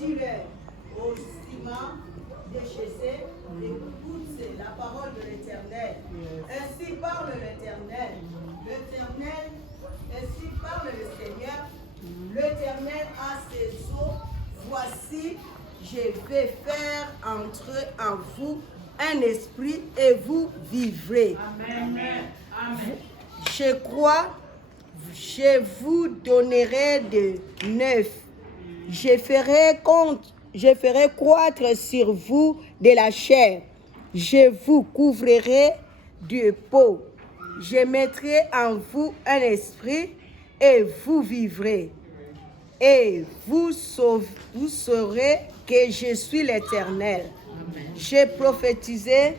dirai au ciment déchaissé, écoute la parole de l'Éternel. Ainsi parle l'Éternel. L'Éternel, ainsi parle le Seigneur. L'Éternel a ses eaux. Voici, je vais faire entrer en vous un esprit et vous vivrez. Amen. Amen. Je crois, je vous donnerai de neuf. Je ferai croître sur vous de la chair. Je vous couvrirai de peau. Je mettrai en vous un esprit et vous vivrez. Et vous saurez que je suis l'Éternel. J'ai prophétisé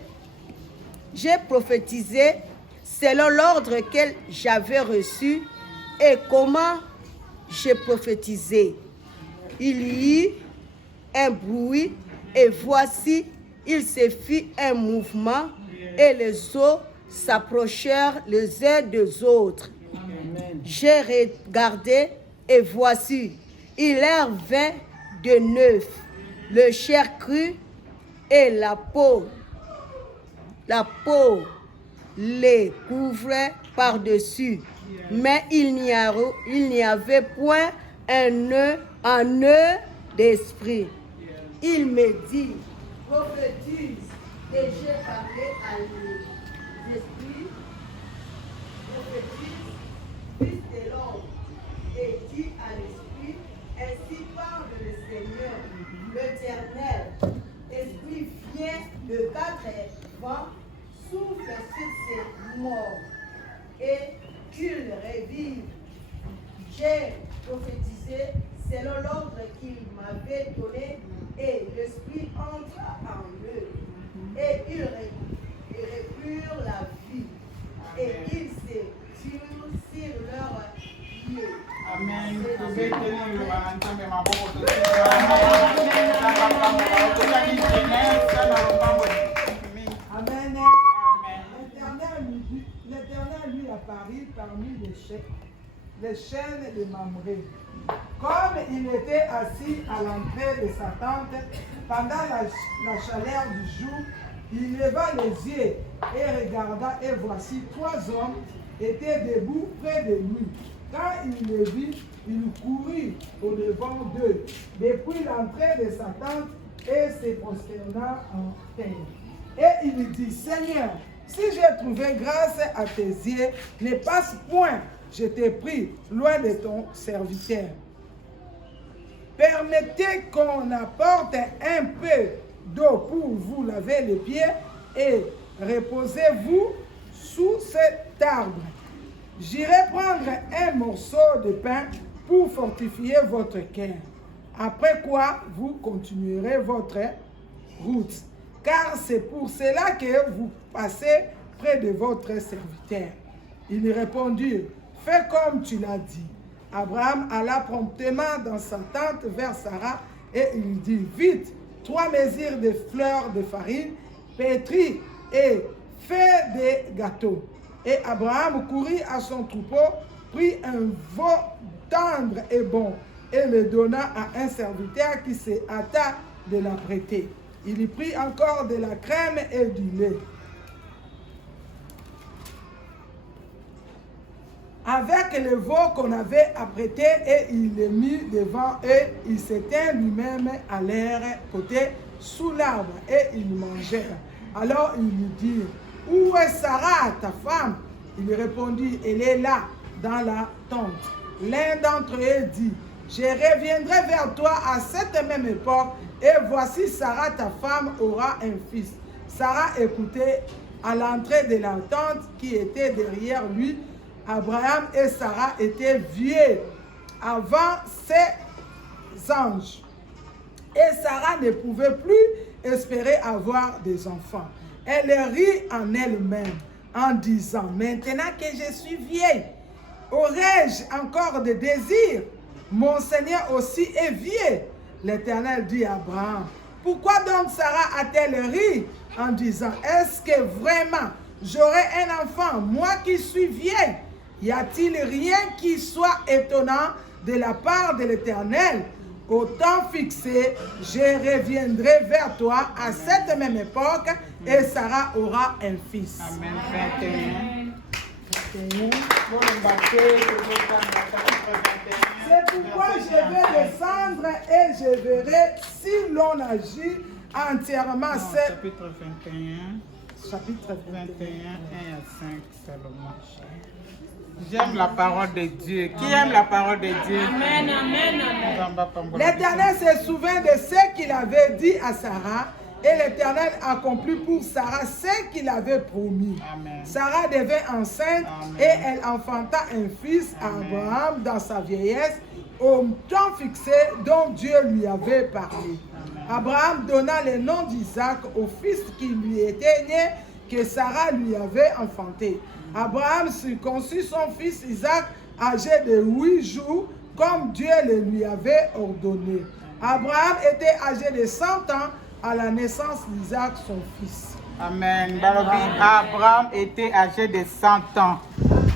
selon l'ordre que j'avais reçu. Et comment j'ai prophétisé? Il y eut un bruit, et voici, il se fit un mouvement, et les eaux s'approchèrent les uns des autres. J'ai regardé, et voici, il leur vint de neuf, le chair crue et la peau les couvrait par-dessus, mais il n'y avait point un nœud d'esprit. Il me dit, prophétise, et j'ai parlé à l'esprit, prophétise, fils de l'homme, et dit à l'esprit, ainsi parle le Seigneur, l'Éternel. Esprit vient de 4 vents, souffle sur ces morts, et qu'ils revivent. J'ai prophétisé selon l'ordre qu'il m'avait donné, et l'esprit entra en eux, et ils reprirent la vie, et ils se tirent sur leurs pieds. Amen. Amen. L'Éternel lui apparut parmi les chaînes de Mamré. Comme il était assis à l'entrée de sa tente pendant la chaleur du jour, il leva les yeux et regarda, et voici 3 hommes étaient debout près de lui. Quand il les vit, il courut au-devant d'eux, depuis l'entrée de sa tente, et se prosterna en terre. Et il dit, Seigneur, si j'ai trouvé grâce à tes yeux, ne passe point, je t'ai pris loin de ton serviteur. Permettez qu'on apporte un peu d'eau pour vous laver les pieds, et reposez-vous sous cet arbre. J'irai prendre un morceau de pain pour fortifier votre cœur. Après quoi, vous continuerez votre route. Car c'est pour cela que vous passez près de votre serviteur. Ils répondirent, fais comme tu l'as dit. Abraham alla promptement dans sa tente vers Sarah, et il dit, vite, 3 mesures de fleurs de farine, pétris et fais des gâteaux. Et Abraham courut à son troupeau, prit un veau tendre et bon, et le donna à un serviteur qui se hâta de l'apprêter. Il y prit encore de la crème et du lait. Avec le veau qu'on avait apprêté, et il le mit devant eux, il s'étint lui-même à leur côté sous l'arbre, et ils mangèrent. Alors ils lui dirent, où est Sarah, ta femme? Il répondit, elle est là, dans la tente. L'un d'entre eux dit, je reviendrai vers toi à cette même époque, et voici Sarah, ta femme, aura un fils. Sarah écoutait à l'entrée de la tente qui était derrière lui. Abraham et Sarah étaient vieux avant ces anges. Et Sarah ne pouvait plus espérer avoir des enfants. Elle rit en elle-même en disant, maintenant que je suis vieille, aurais-je encore des désirs? Mon Seigneur aussi est vieux. L'Éternel dit à Abraham, pourquoi donc Sarah a-t-elle ri en disant, est-ce que vraiment j'aurai un enfant, moi qui suis vieille? Y a-t-il rien qui soit étonnant de la part de l'Éternel? Au temps fixé, je reviendrai vers toi à cette même époque et Sarah aura un fils. Amen. 21. C'est pourquoi je vais descendre et je verrai si l'on agit entièrement. Chapitre 21. Chapitre 21, 1 à 5, Salomon. J'aime la parole de Dieu. Qui aime la parole de Dieu? Amen, amen, amen. L'Éternel se souvint de ce qu'il avait dit à Sarah, et l'Éternel accomplit pour Sarah ce qu'il avait promis. Amen. Sarah devint enceinte. Amen. Et elle enfanta un fils à Abraham dans sa vieillesse, au temps fixé dont Dieu lui avait parlé. Abraham donna le nom d'Isaac au fils qui lui était né, que Sarah lui avait enfanté. Abraham circoncit son fils Isaac, âgé de 8 jours, comme Dieu le lui avait ordonné. Abraham était âgé de 100 ans à la naissance d'Isaac, son fils. Amen. Abraham était âgé de 100 ans.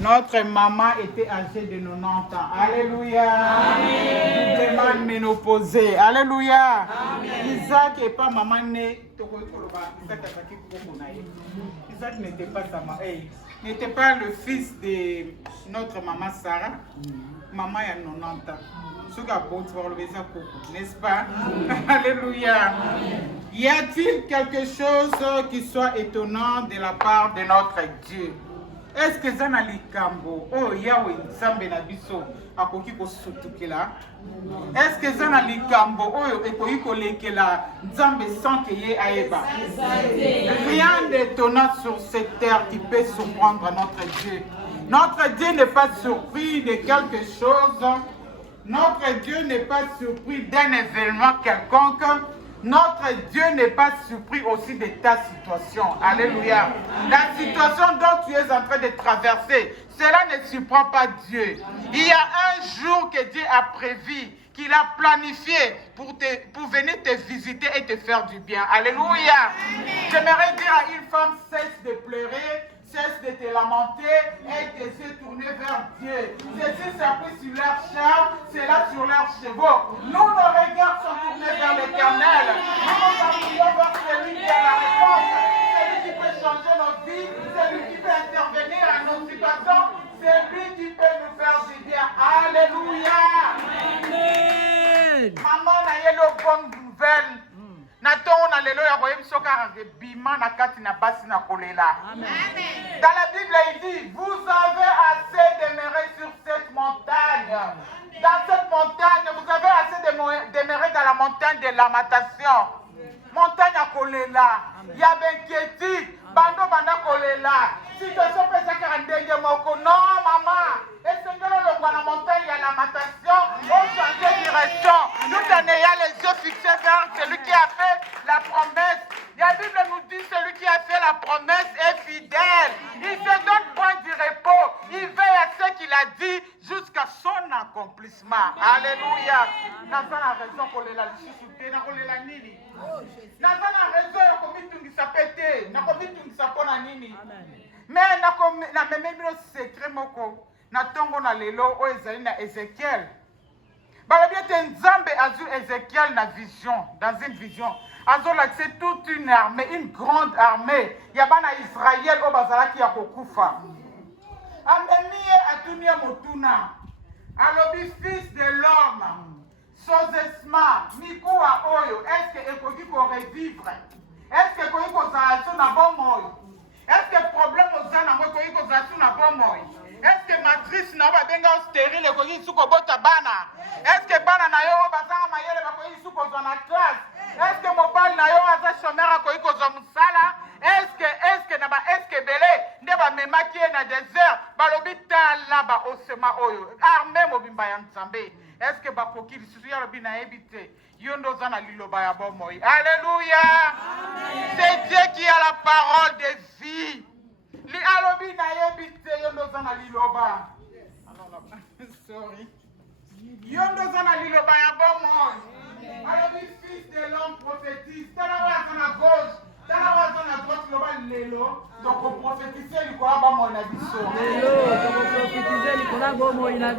Notre maman était âgée de 90 ans. Alléluia. Amen. Ménopausée. Alléluia. Amen. Isaac n'est pas maman née. Isaac n'était pas sa maman. N'était pas le fils de notre maman Sarah. Maman a 90 ans. N'est-ce pas? Alléluia. Y a-t-il quelque chose qui soit étonnant de la part de notre Dieu? Est-ce que ça n'a likambo? Oh, Yahweh, Nzambe na biso, akoki ko sutukela. Est-ce que ça n'a likambo? Oh, ekoki ko lekela Nzambe sans que ye aeba. Rien d'étonnant sur cette terre qui peut surprendre notre Dieu. Notre Dieu n'est pas surpris de quelque chose. Notre Dieu n'est pas surpris d'un événement quelconque. Notre Dieu n'est pas surpris aussi de ta situation. Alléluia. La situation dont tu es en train de traverser, cela ne surprend pas Dieu. Il y a un jour que Dieu a prévu, qu'il a planifié pour venir te visiter et te faire du bien. Alléluia. J'aimerais dire à une femme, cesse de pleurer, cesse de te lamenter et de se tourner vers Dieu. Ceux-ci s'appuient sur leurs chars, c'est là sur leurs chevaux. Nous, nos regards sont tournés vers l'Éternel. Nous nous appuyons vers celui qui a la réponse, celui qui peut changer nos vies, celui qui peut intervenir à nos situations, celui qui peut nous faire du bien. Alléluia. Amen. Maman, on a eu une bonne nouvelle. Dans la Bible, il dit, vous avez assez demeuré sur cette montagne. Dans cette montagne, vous avez assez demeuré dans la montagne de lamentation. Montagne à Kolela. Il y a inquiétude. Bando banda Kolela. Situation peut s'accander moko. Non, maman. Et c'est que la montagne, il y a la lamentation. On change de direction. Nous ayons les yeux fixés vers celui qui a fait la promesse. La Bible nous dit celui qui a fait la promesse est fidèle. Il ne se donne point du repos. Il veille à ce qu'il a dit jusqu'à son accomplissement. Alléluia. Nous avons raison pour les laisser. Nous avons raison pour les laisser. Mais na même secret moko na tongo na lelo o ezali na Ézéchiel. Balobi ete Nzambe azul Ézéchiel na vision, dans une vision. Azol accès toute une armée, une grande armée. Yabana Israël o bazalaki ya kokufa. Amemiye atunie motuna. Alobi fils de l'homme. Sozesma, mikuwa oyo, est-ce que ekoki ko revivre? Est-ce que ekoki ko zala na bomoyo? Est-ce que le problème aux gens est-ce que matrice n'a pas bien stérile est-ce que bana na yo bazanga mayele bakoyi suko za na classe? Est-ce que mobile na yo aza chômeur akoyi ko za musala? Est-ce que belé ndeba memaki na désert balobi tala ba osema oyo armée mobimba ya Nzambe? Est-ce que bakoki lisusu ya lobi na ebite? Alléluia. C'est Dieu qui a la parole de vie. Sorry. Fils de l'homme prophétise. À gauche. Donc on prophétisait la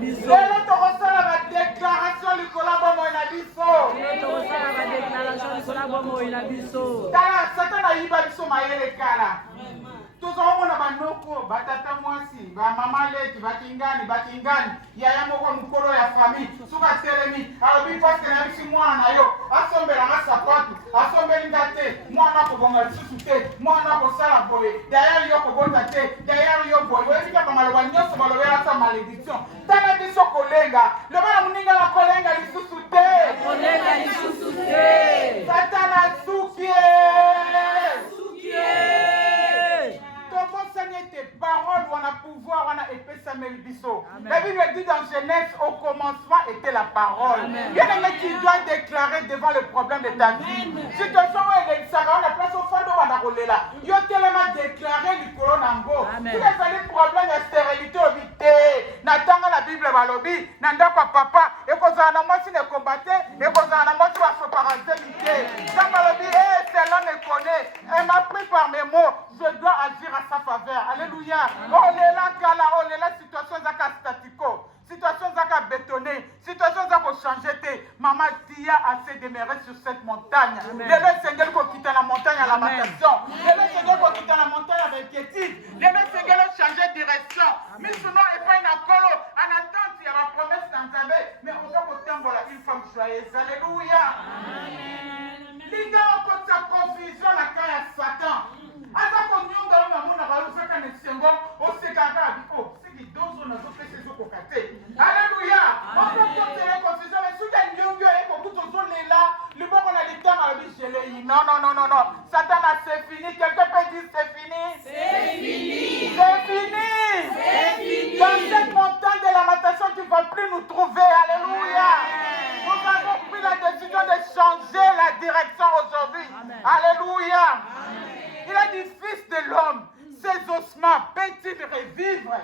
déclaration Tala, Satan a yiba biso mayele kala. Tozomona banoko, batata mwasi, ba mama leti, bakingani, yaya moko mukolo ya famille, suka telemi, alobi paske na bisi mwana yo, asombela nga sapatu, asombeli nga te, mwana kobonga lisusu te, mwana kosala boye, derrière yo kobota te, derrière yo boye, oyebi kaka maloba nyonso balobela sa malédiction. Tala biso kolenga, loba na moninga na kolenga lisusu te. Satana sukie. Tes paroles, on a pouvoir, on a épée Samuel Bisso. La Bible dit dans Genèse, au commencement était la parole. Bien aimé, tu dois déclarer devant le problème de ta vie. Situation où elle est, ça va, on a place au fond de Wanarolela. Il y a tellement déclaré du colonango. Si les allés problème de stérilité au vité, n'attendant la Bible balobi, n'anda pas papa, et qu'on a moi si ne combattait, et qu'on a moi si on se paraissait vité. Quand balobi, celle-là me connaît, elle m'a pris par mes mots, je dois agir à sa faveur. Alléluia. Oh là kala, oh là situation zaka statico. Situation zaka bétonné, situation zaka changer te. Maman Tia a assez demeuré sur cette montagne. Le Seigneur ko quitter la montagne à la lamentation. Le Seigneur ko quitter la montagne avec inquiétude. Le Seigneur a changé de direction. Mais sinon et pas une colo en attente il y a la promesse dans Zambé, mais on va contempler une femme joyeuse. Alléluia. Amen. Linda on sa confusion la cas à Satan. Asa konyonga na mona balosaka na sengo osekaka biko siki dozo na zo pese zo kokate. Alléluia. On peut porter la confusion mais sous la nyongo et ko kuto zo lela liboko na litama la bichele. Non. Satan a c'est fini. Quelqu'un peut dire c'est fini. C'est fini. Dans cette montagne de lamentation tu ne vas plus nous trouver. Alléluia. Nous avons pris la décision de changer la direction aujourd'hui. Alléluia. Il a dit, fils de l'homme, ses ossements peuvent-ils revivre?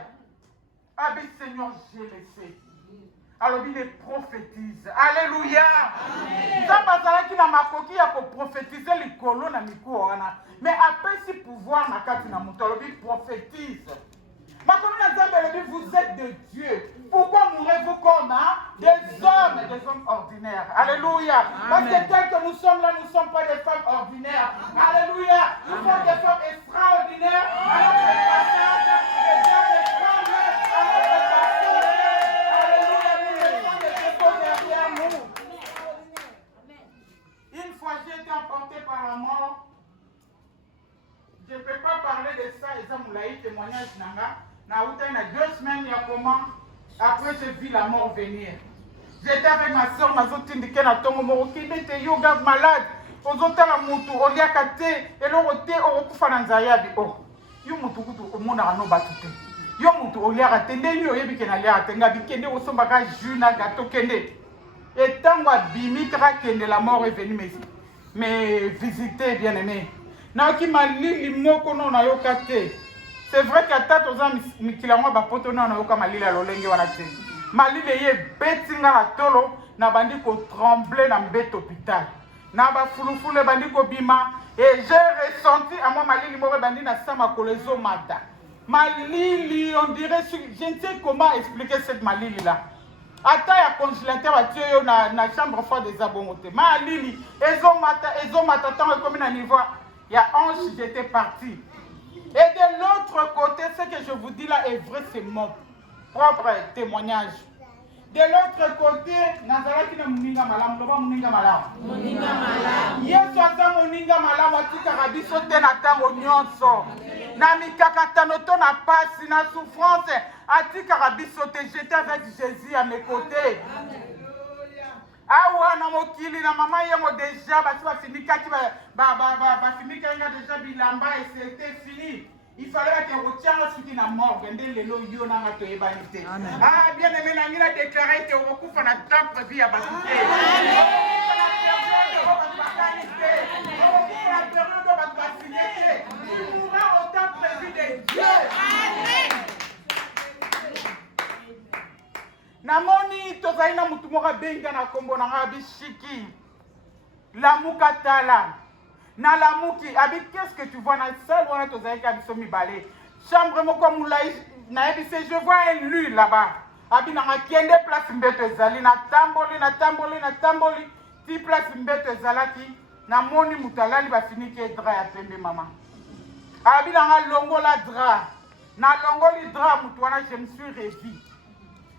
Ah bien, Seigneur, je le sais. Alors, il prophétise. Alléluia. Zambazala qui n'a ma coquille a prophétiser les colonnes à Mikoana. Mais après, si pouvoir n'a qu'à na moutalo, il prophétise. Ma commune vous êtes de Dieu. Pourquoi mourrez-vous comme des hommes ordinaires? Alléluia. Parce que tel que nous sommes là, nous ne sommes pas des femmes ordinaires. Alléluia. Nous sommes des femmes extraordinaires. Alors que des hommes extraordinaires. Alléluia. Nous sommes des épaules derrière nous. Une fois j'ai été emporté par la mort. Je ne peux pas parler de ça. Et ça me témoignage nanga. Il y a 2 semaines, il y a comment? Après, j'ai vu la mort venir. J'étais avec ma soeur, ma soeur Tindike na tongo moroki, bete yo gars malade. Ozota la mutu, olia kate, elote okufa na nzaya bi oh. Yo mutu kutu omona no batute. Yo mutu olia kate, ndeni oyebi ke na lia kate, ngabi kende osomba ka jus na gâteau kende. Et tango abimi tra kende la mort est venue me visiter bien aimé. Na ki malili moko no na yo kate. C'est vrai que tata oza mikilango bapoto na yoka malili ya lolenge wana te. Malili ye betinga na tolo na bandi ko trembler na mbete hôpital. Na ba fulufule bandi ko bima et j'ai ressenti à moi malili mo bandi na sama kolezo mata. Malili on dirait je ne sais comment expliquer cette malili là. Ata ya congélateur atio yo na chambre froide des abongote. Malili ezo mata tant comme na niveau il y a 11 j'étais parti. Et de l'autre côté, ce que je vous dis là est vrai, c'est mon propre témoignage. De l'autre côté, Nazara qui n'a moninga malam, loba moninga malam. Moninga malam. Yesu ata moninga malam, atika rabiso tenata onyonso. Na mikakatano to na pasi na souffrance, atika rabiso te. J'étais avec Jésus à mes côtés. Awa na mokili na mama yango déjà basi bafinika ki bafinika nga déjà bilamba et c'était fini. Il fallait que retienne ce qui n'a mort gende lelo yo na ngato ebanité. Ah bien aimé na ngila déclarer que okufa na propre vie ya basité. Tu mourras au temps prévu de Dieu. Amen. Namoni tozaina mutu moka benga na kombo na bishiki lamuka tala na lamuki abi qu'est-ce que tu vois na salle wana tozaika biso mibale chambre moko mulai na ebise je vois un lui là-bas abi na kende place mbeto ezali na tamboli ti place mbeto ezalaki namoni mutalali bafiniki dra ya pembe mama abi nanga longola dra na longoli dra mutu wana je me suis revi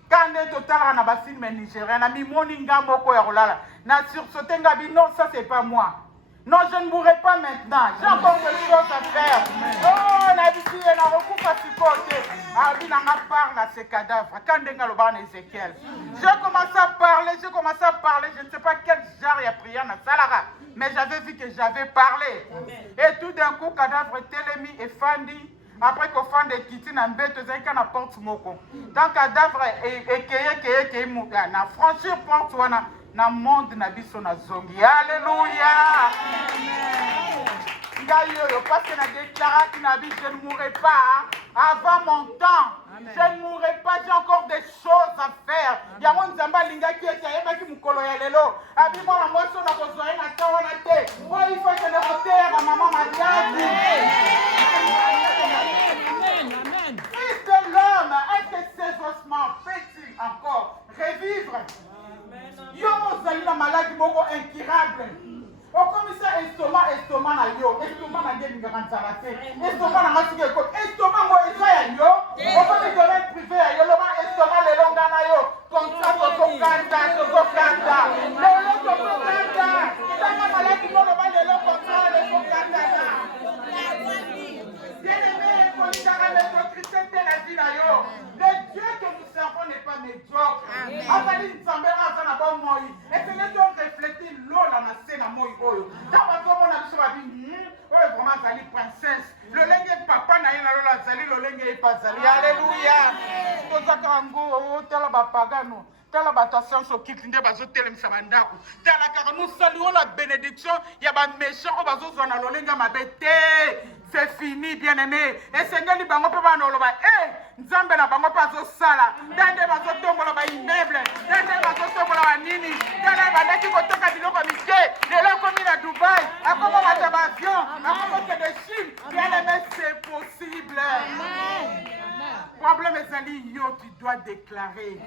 quand totalaka na bafilme nigérien na mimoni nga moko ya kolala na sursauté nga bi non ça c'est pas moi. Non, je ne mourrai pas maintenant. J'ai encore quelque chose à faire. Oh, Nabiti, il y a beaucoup à supporter. Ah, oui, on parle à ces cadavres. Quand on a le Ézéchiel, j'ai commencé à parler, je ne sais pas quel genre il y a prié dans Salara. Mais j'avais vu que j'avais parlé. Et tout d'un coup, cadavre Télémi et Fandi. Après qu'on fasse des kitty na mbete, vous avez qu'à la porte moko. Donc, cadavre et na franchir porte wana. Na monde na biso na zongi. Alléluia. Parce que na déclaré que na vie, je ne mourrai pas avant mon temps. Amen. Je ne mourrai pas, j'ai encore des choses à faire. Il y a mon zamba linga qui est à qui mukolo ya lelo. Abi moi na moi na besoin na tawa na te. Oh, il faut que le terre à maman Madiadi. Amen. Fils de l'homme, est-ce que ces ossements peuvent-ils encore revivre? Yo ozali na maladie moko incurable. Okomisa estomac na yo, estomac na ngeli ngaka nzala te. Estomac na ngasi ke ko, estomac mo eza ya yo. Okomi domaine privé ya yo, loba estomac lelo nga na yo. Kontra tozokanda. Lelo tozokanda. Tanga maladie mo loba lelo kontra lelo kanda. Bien-aimé, konitaka médiocrité te na vie na yo. Le Dieu que nous servons n'est pas médiocre. Azali nzambe azana ba moi. Et c'est les gens refléter l'eau la na moi oyo. Tant bazo mona biso ba bi, oyo vraiment azali princesse. Le lenge papa na ye na lola azali le lenge pas azali. Alléluia. Tozaka ngo tala ba pagano. Tala batation so kiti nde bazo telemisa bandako. Tala car nous saluons la bénédiction, il y a ba méchant o bazo zona lo lenga mabete. C'est fini, bien-aimé. Et Seigneur, il va nous faire Nzambe na bango pa zo sala. Dande ba zo tombola ba immeuble. Dande ba zo tombola ba nini. Dande ba ndaki kotoka biloko mike. Lelo komi na Dubaï. Akoma ba ba avion. Akoma ke de Chine. Bien-aimé, c'est possible. Amen. Problème ezali yo, tu dois déclarer.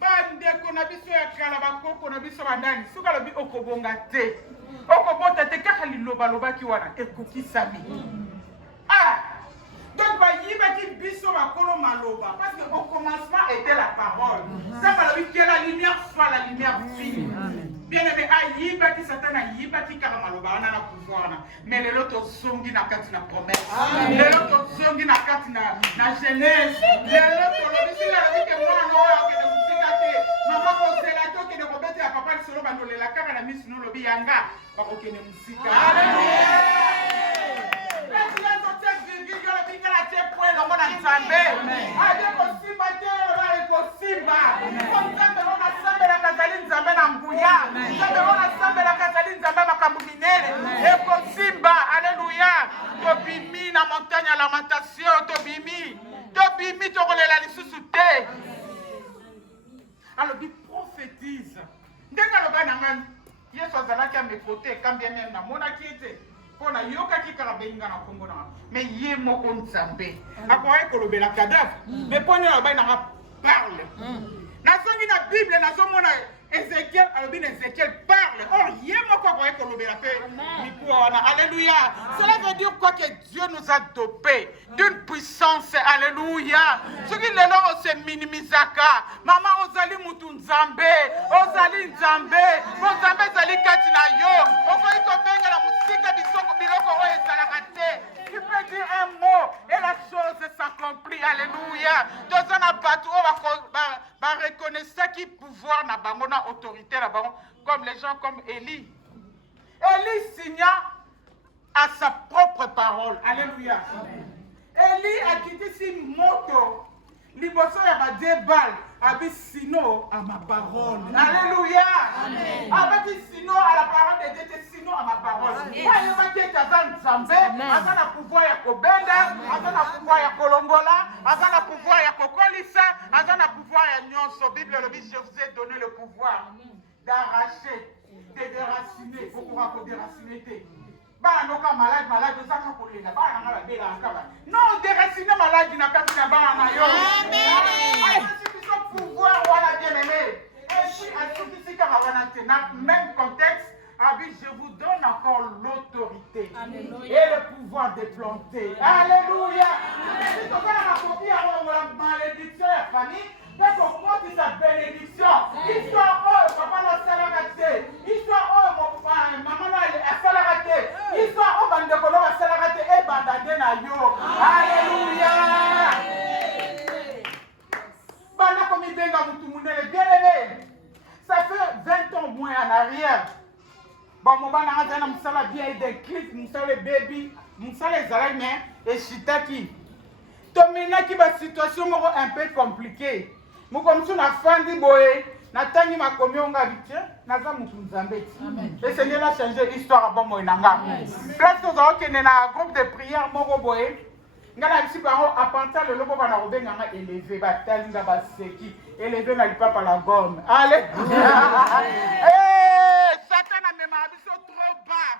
Bande kona biso ya kala bakoko na biso bandani. Suka lobi okobonga te. Okobota te kaka liloba loba ki wana ekoki sami. Donc bayiba ki biso bakolo maloba parce que au commencement était la parole. Ça va lui que la lumière soit la lumière fine. Bien-aimé ayiba ki Satan ayiba ki kala maloba na pouvoir na. Mais les autres zongi na kati na promesse. Les autres zongi na kati na jeunesse. Les autres lobi la vie que moi no que de musikate. Maman ko zela to que de robete ya papa solo bandole la kaka na miss no lobi yanga ba ko kene musika. Alléluia. Alléluia. Tobimi na montagne à lamentation, tobimi tokolela lisusu te. Alors, il prophétise. Ndeka loba nanga Yesu azalaki à mes côtés quand bien même na monaki ete. On a yoka ki karabenga na kongo na mais ye moko nzambe akoye kolobela cadavre mais pone la ba na parle na songi na Bible na somona Ézéchiel alobi Ézéchiel parle or ye moko akoye kolobela pe mikuwa wana. Alléluia. Cela veut dire quoi? Que Dieu nous a dopés d'une puissance. Alléluia. Ce qui le long se minimisaka mama ozali mutu nzambe ozali nzambe nzambe zali kati na yo okoyi kobenga na musika bisoko biloko oyo ezalaka te. Tu peux dire un mot et la chose s'accomplit. Alléluia. Dans un bateau va reconnaître qui pouvoir na bango na autorité na bango comme les gens comme Élie. Élie signa à sa propre parole. Alléluia. Élie a quitté si moto. Liboso ya ba débal avec sino à ma parole. Alléluia. Avec sino à la parole de Dieu, sino à ma parole. Moi je vais dire qu'azan Nzambe, azan na pouvoir ya kobenda, azan na pouvoir ya kolongola, azan na pouvoir ya kokolisa, azan na pouvoir ya nyonso. Bible le dit je vous ai donné le pouvoir d'arracher, de déraciner, pourquoi ko déraciner. Banoka malade osaka kolela bana na bela akaba non déraciner malade na kati na bana yo. Amen. Ai c'est pouvoir wala bien aimé. Et puis à tout ici car wana maintenant, même contexte, je vous donne encore l'autorité et le pouvoir de planter. Alléluia. Si tu as la copie avant la malédiction de la famille, parce qu'on porte sa bénédiction. Histoire papa n'a pas raté. Histoire maman n'a pas raté. Histoire bandeko n'a pas raté et bandade na yo. Alléluia. Banda comme il benga mutu munele bien aimé. Ça fait 20 ans moins en arrière. Bon, mon bana a dit que je bien des clips, je baby, je les araignées et chitaki. Tomina qui va situation un peu compliquée. Je comme si na fandi boye, na tangi ma communion habitué, na za mutunzambeti. Le Seigneur a changé l'histoire avant moi nanga. Place nous avons que na groupe de prière moko boye. Ngana bisi baro apanta le lobo bana robe nganga élevé ba talinga ba seki, élevé na lipa par la gomme. Allez. Satan a même abisso trop bas.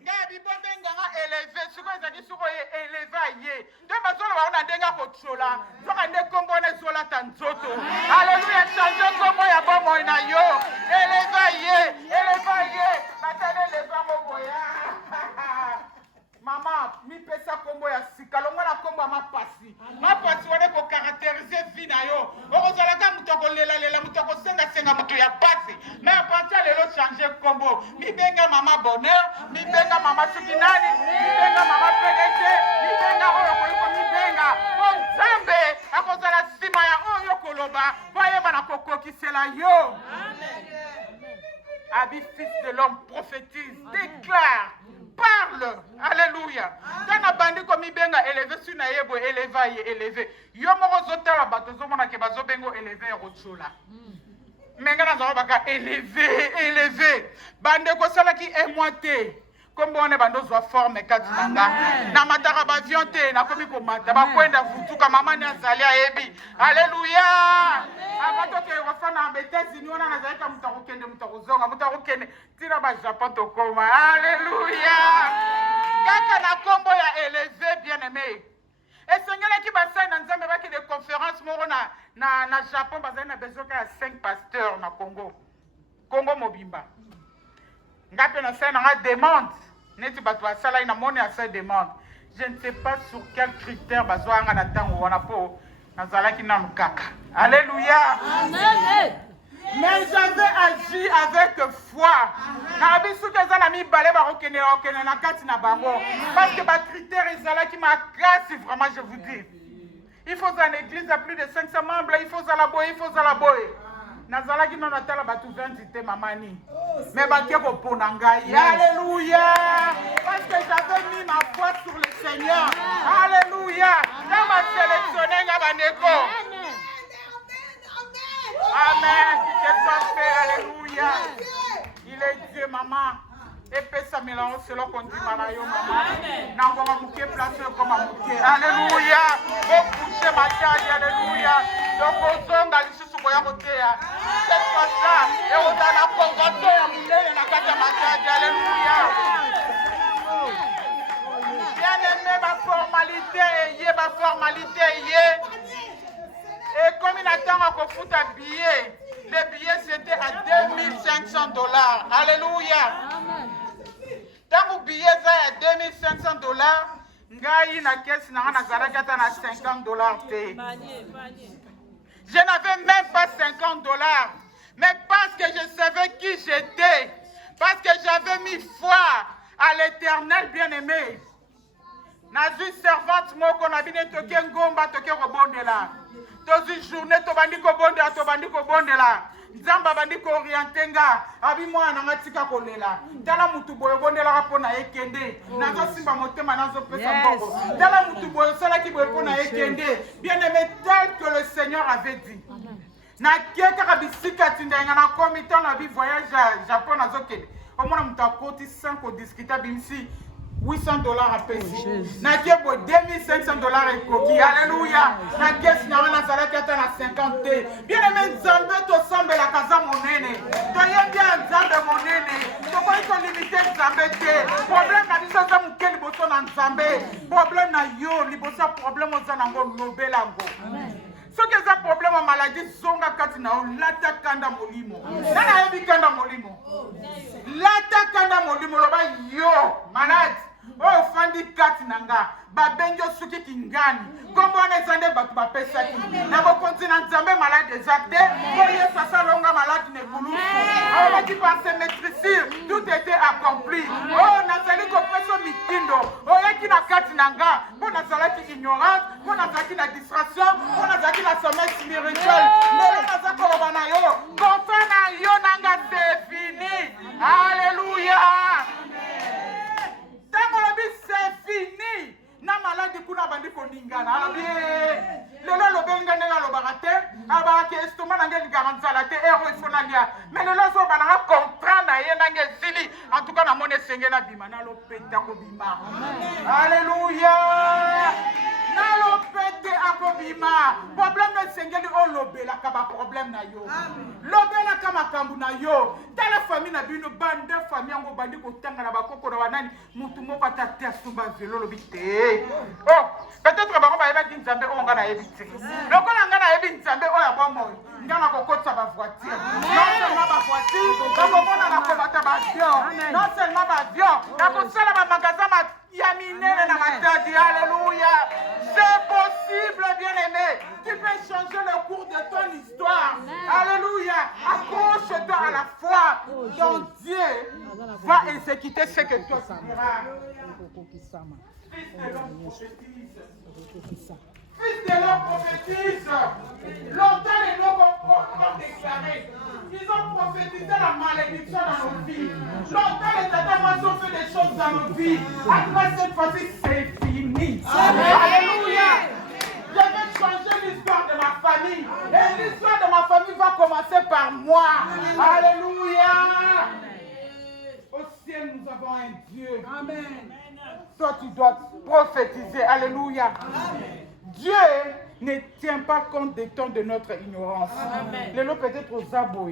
Ngabi bombe nganga élevé, suko ezaki suko élevé yé. De bazolo ba ona ndenga ko tchola. Soka nde kombo na zola tanzoto. Alléluia, change kombo ya bomo na yo. Élevé yé, batale le bamo boya. Maman, mi pesa kombo ya sika, longo na kombo ma pasi. Ma pasi wane ko caractériser vie na yo. Okozalaka mutu kolela mutu kosenga mutu ya pasi. Mais à partir de l'autre changer kombo. Mi benga mama bonheur, mi benga mama sukinani, mi benga mama PDG, mi benga oyo ko mi benga. Bon Nzambe akozala sima ya oyo koloba, voyez bana kokokisela yo. Amen. Abi fils de l'homme prophétise, déclare, parle. Alléluia. Quand on bandi comme benga élevé sur na yebo élevé. Yo moko zotala bato zo mona ke bazo bengo élevé rochola. Menga na zo baka élevé. Bande ko sala ki émoité. Comme on est bando zo forme kati nanga. Na mataka ba avion te na komi ko mata ba kwenda futuka mama ni azali ayebi. Alléluia. Abato ke refana États-Unis on a zaika mutako kende mutako zonga mutako kende tira ba Japon to koma. Alléluia. Kaka na kombo ya élevé bien-aimé. Et Seigneur qui basa na nzambe ba ki de conférence moko na Japon basa na besoin ka 5 pasteurs na Congo mobimba. Ngape na sa na demande neti bato basala ina moni a sa demande. Je ne sais pas sur quel critère bazo anga na tango wana po nazalaki na mkaka. Alléluia. Amen. Mais j'avais agi avec foi. Na bisu ke za na mi balé ba okene na kati na bango. Parce que ba critère ezala ki ma grâce vraiment je vous dis. Il faut une église à plus de 500 membres, il faut la boye. Nazalaki non atala batu 20 mamani. Mais baké ko ponangai. Alléluia. Parce que j'avais mis ma foi sur le Seigneur. Alléluia. Dans ma sélectionné ngabandeko. Amen. Qu'est-ce qu'on fait? Alléluia. Il est Dieu, maman. Et puis ça mélange selon qu'on dit malayo, maman. N'envoie mouké placé comme un mouké. Alléluia. Au coucher ma taille. Alléluia. Donc au son d'Alice Souboya Rotéa. Cette fois-là, et on a la congrégation à Moulé et la carte ma taille. Alléluia. Bien aimé, ma formalité, et comme il attend à qu'on foute un billet, les billets c'était à $2,500. Alléluia. Tant que billet est à $2,500, ngai na caisse na nazalaki ata na $50 te. Je n'avais même pas $50, mais parce que je savais qui j'étais, parce que j'avais mis foi à l'Éternel bien-aimé. Dans une servante moko na bine toke ngomba toke robondela. Dans une journée tobandi ko bondela. Nzamba bandi ko orientenga. Abi mwana ngatika kolela. Tala mutu boyo bondela ko na ekende. Nazo simba motema nazo pesa mbongo. Tala mutu boyo sala ki boyo ko na ekende. Bien-aimé tel que le Seigneur avait dit. Na kieka kabisika tindenga na comité na bi voyage à Japon nazo kende. Omona mutu akoti sans ko discuter bimsi. $800 à payer. Nakie bo $2,500 et coquille. Alléluia. Nakie signora na zala kata na 50 te. Bien aimé Nzambe to sambe la kaza monene. Toye bien Nzambe monene. To ko iko limiter Nzambe te. Problème na biso za mukeli boso na Nzambe. Problème na yo libosa problème oza nango lobela ngo. Ce soki eza problème ya maladie zonga kati na yo lata kanda molimo nani ayebi kanda molimo lata kanda molimo loba yo malade oyo ofandi kati na nga babengi yo soki kingani kombo wana eza nde bato bapesaki na bokonzi na nzambe malade eza te po yesu asalonga malade na ekulusu alobaki pense maîtrisir tout était accompli oyo nazali kopesa mitindo oyaki na kati na nga mpo nazalaki ignorance mpo nazalaki na distraction mpo nazalaki na sommeil spirituel lelo naza koloba na yo kontra na yo nanga c'est fini alleluya ntango lobi c'est fini na maladi kuna bandi koningana alobi lelo alobenga ndenge alobaka te alobaka estoma nange elingaka nzala te ero ifo nalia me lelo azoba nanga contrat na ye nange esili en tout cas namoni esenge nabima nalopeta kobima alleluya nalopete akobima problème esengeli olobelaka baproblème na yo lobelaka makambo na yo tala famille na bino bande famille yango bandi kotanga na bakoko na banani mutu moko ata te asomba velo lobi te oh peut-être bango bayebaki nzambe oyo nga nayebi te lokola nga nayebi nzambe oyo ya bomoi nga nakokotisa bavoiture non seulement bavoiture nakomona nakobata baavion non seulement baavion nakosala bamagasin ya minene na matadi alléluia c'est possible bien-aimé tu peux changer le cours de ton histoire alléluia accroche-toi à la foi ton Dieu va exécuter ce que toi tu diras. Fils de l'homme prophétise. Longtemps les noms ont déclaré. Ils ont prophétisé la malédiction dans nos vies. Longtemps les tatas ont fait des choses dans nos vies. Après cette fois-ci, c'est fini. Alléluia. Je vais changer l'histoire de ma famille. Et l'histoire de ma famille va commencer par moi. Alléluia. Au ciel, nous avons un Dieu. Amen. Toi, tu dois prophétiser. Alléluia. Amen. Dieu ne tient pas compte des temps de notre ignorance. Les lots peut-être aux abois.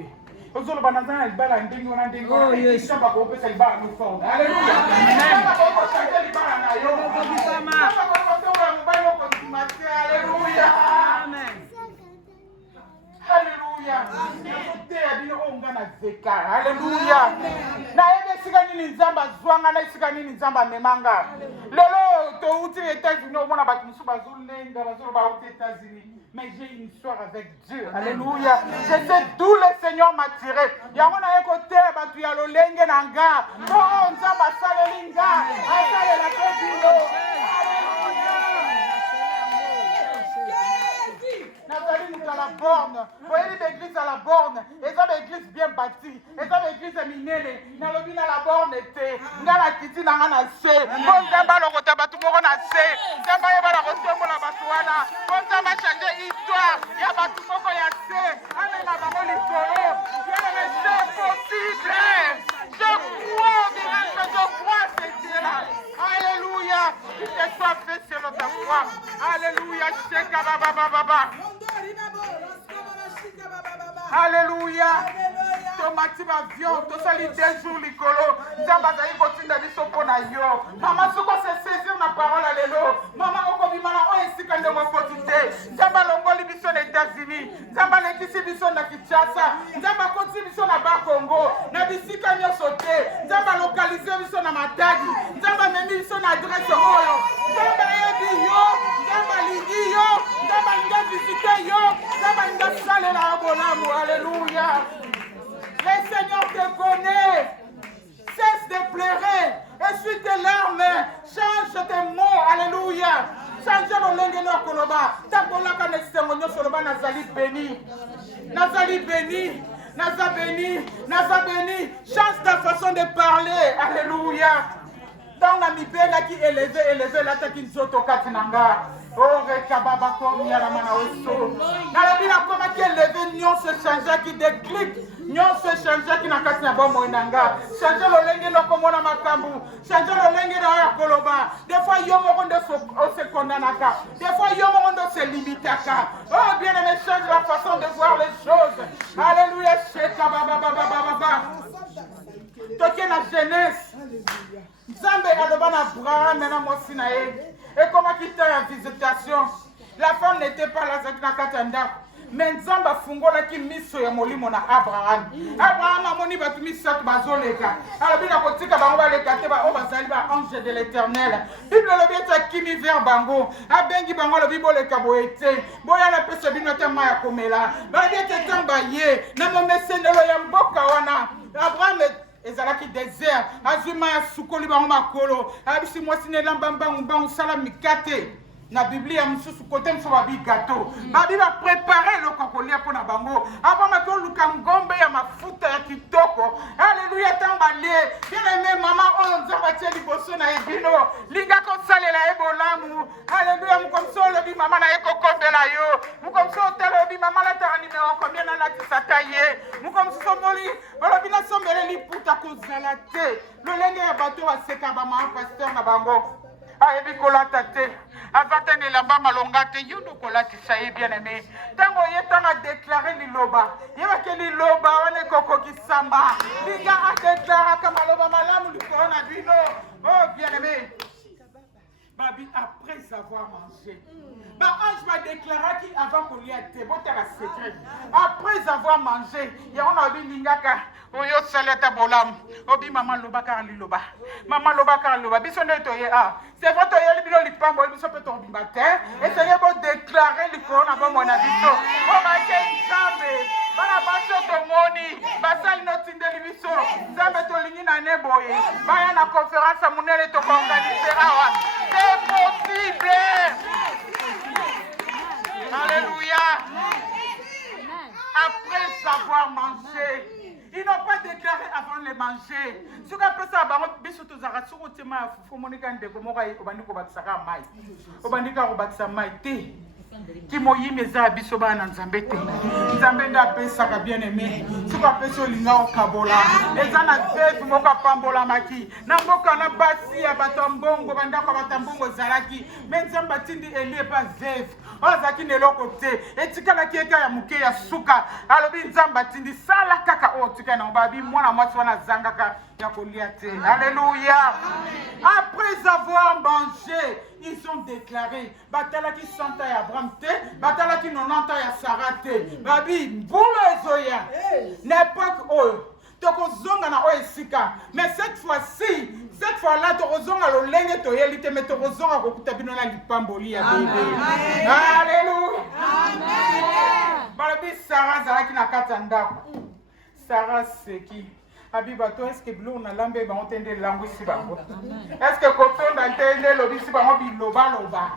Aux autres, on a un bal à ndingo, on a ndingo. Oh, yes. Ça va couper cette barre nous fort. Alléluia. Ça va couper cette barre à yo. Ça va couper Alléluia. Amen. Alléluia. Alléluia. Na ebe sika nini nzamba zwanga na sika nini nzamba memanga. Lelo to uti États-Unis au mona batu musu bazulenga bazolo ba uti États-Unis. Mais j'ai une histoire avec Dieu. Alléluia. Je sais d'où le Seigneur m'a tiré. Yango na ekote batu ya lolenge nanga. Oh nzamba salelinga. Asale la kebino. Nathalie nous à la borne. Voyez l'église à la borne. Et ça l'église bien bâtie. Et ça l'église minée. Nalobi na la borne était. Ngana kiti na ngana se. Bon zamba lo kota batu moko na se. Zamba yeba la kotombo la batuana. Bon zamba changer histoire. Ya batu moko ya se. Ame na bango likolo. C'est possible. Je crois au miracle. Je crois à ce Dieu-là. Alléluia. Que soit fait selon ta foi. Alléluia. Sheka baba baba. Alléluia. Tomati avion, to sali 2 jours likolo. Nzamba zali kotinda biso pona yo. Mama soko se saisir na parole alelo. Mama okobimana o esika ndemo potite. Nzamba longoli biso na États-Unis. Nzamba lekisi biso na Kinshasa. Nzamba koti biso na Bakongo. Na bisika nyonso te. Nzamba localiser biso na Matadi. Nzamba memi biso na adresse oyo. Nzamba yebi yo. Nzamba lingi yo. Nzamba nga visiter yo. Nzamba nga sale la bolamu. Alléluia. Le Seigneur te connaît. Cesse de pleurer. Essuie tes larmes. Change tes mots. Alléluia. Change le langue no koloba. Tabolaka na semonyo soloba nazali béni. Nazali béni. Naza béni. Naza béni. Change ta façon de parler. Alléluia. Dans la mibela qui élevé la tête qui zoto katinanga. Oh, rekababa komi ya la mana oso. Na la bila koma qui élevé nyon se changer qui déclic. Nyon se changer qui na kati na bomo inanga. Changer le lenge no komona makambu. Changer le lenge na ya koloba. Des fois yomo rondo se kondanaka. Des fois yomo rondo se limitaka. Oh, bien aimé, change la façon de voir les choses. Alléluia, sheka baba baba baba. Toke na jeunesse. Nzambe aloba na Abraham na mwasi na ye. Et comment quitter la visitation? La femme n'était pas là, azalaki na kati ya ndako me nzambe afungolaki miso ya molimo na abraham. Abraham amoni bato misato bazoleka alobi na kotika bango baleka te oyo bazali baange de l'éternel. Bible alobi ete akimi vers bango abengi bango alobi boleka boye te boya napesa bino te mai ya komela. Balobi ete ntango baye na momesendelo ya mboka wana Abraham ezalaki désert azwi mai asukoli bango makolo abisi mwasi nelamba mbangu sala mikate na Biblia msusu kote mso babi gâteau babi ba préparer le kokolia pona bango abama to luka ngombe ya mafuta ya kitoko. Alléluia tamba lie bien aimé mama oyo nzamba tie liboso na ebino linga ko salela ebolamu. Alléluia mukomso bi mama na ekokombela yo mukomso telo bi mama la ta numéro combien na la tisataye mukomso moli balobi na sombele liputa ko zalate lolenge ya bato wa seka ba ma pasteur na bango ayebi kolata te avata nelamba malonga te yudu kolatisa ye bien aimé ntango ye ntango adeklare liloba yebake liloba wana ekokokisamba linga adeklaraka maloba malamu likolo na bino. Oh bien aimé babi après avoir mangé baange badeklaraki avant kolia te botala secret après avoir mangé yango na babi lingaka oyo salata bolamu obi mama loba kaka liloba mama loba kaka liloba biso nde toye c'est vrai toyeli bino lipambo biso mpe tobimba te esenge bodéclare likolo na bomoi na biso omake nzambe bana baso tomoni basali notindeli biso nzambe tolingi na ne boye baya na conférence ya monene tokoorganize awa. C'est possible. Alléluia. Après avoir mangé, ils n'ont pas déclaré avant de manger. Ce qu'on appelle ça, biso tozara soko tema fufu monika ndeko moka obandiko batsaka mai. Obandika robatsa mai te. Ki moyime za biso bana nzambe te. Nzambe nda pesaka bien aimé. Soka peso linga okabola. Eza na vetu moka pambola maki. Na mboka na basi ya batambongo bandako batambongo zalaki. Mais nzambe tindi elie pas vefu. Ozaki neloko te. Etikala kieka ya muke ya suka. Alobi nzambe tindi sala kaka o tika na babi mwana mwasi wana zangaka ya kolia te. Alléluia. Après avoir mangé, ils ont déclaré batalaki 100 ans ya Abraham te, batalaki 90 ans ya Sarah te. Babi mbula ezoya. N'époque oyo tokozonga na oyo esika. Mais cette fois-là tokozonga lolenge toyeli te, mais tokozonga kokuta bino na lipamboli ya bebe. Alléluia. Amen. Balobi Sarah zalaki na kati ya ndako. Sarah seki Abibato, est-ce que Blou na lambe ba ontende langue si bango? Est-ce que kotonda ntende lobi si bango biloba loba?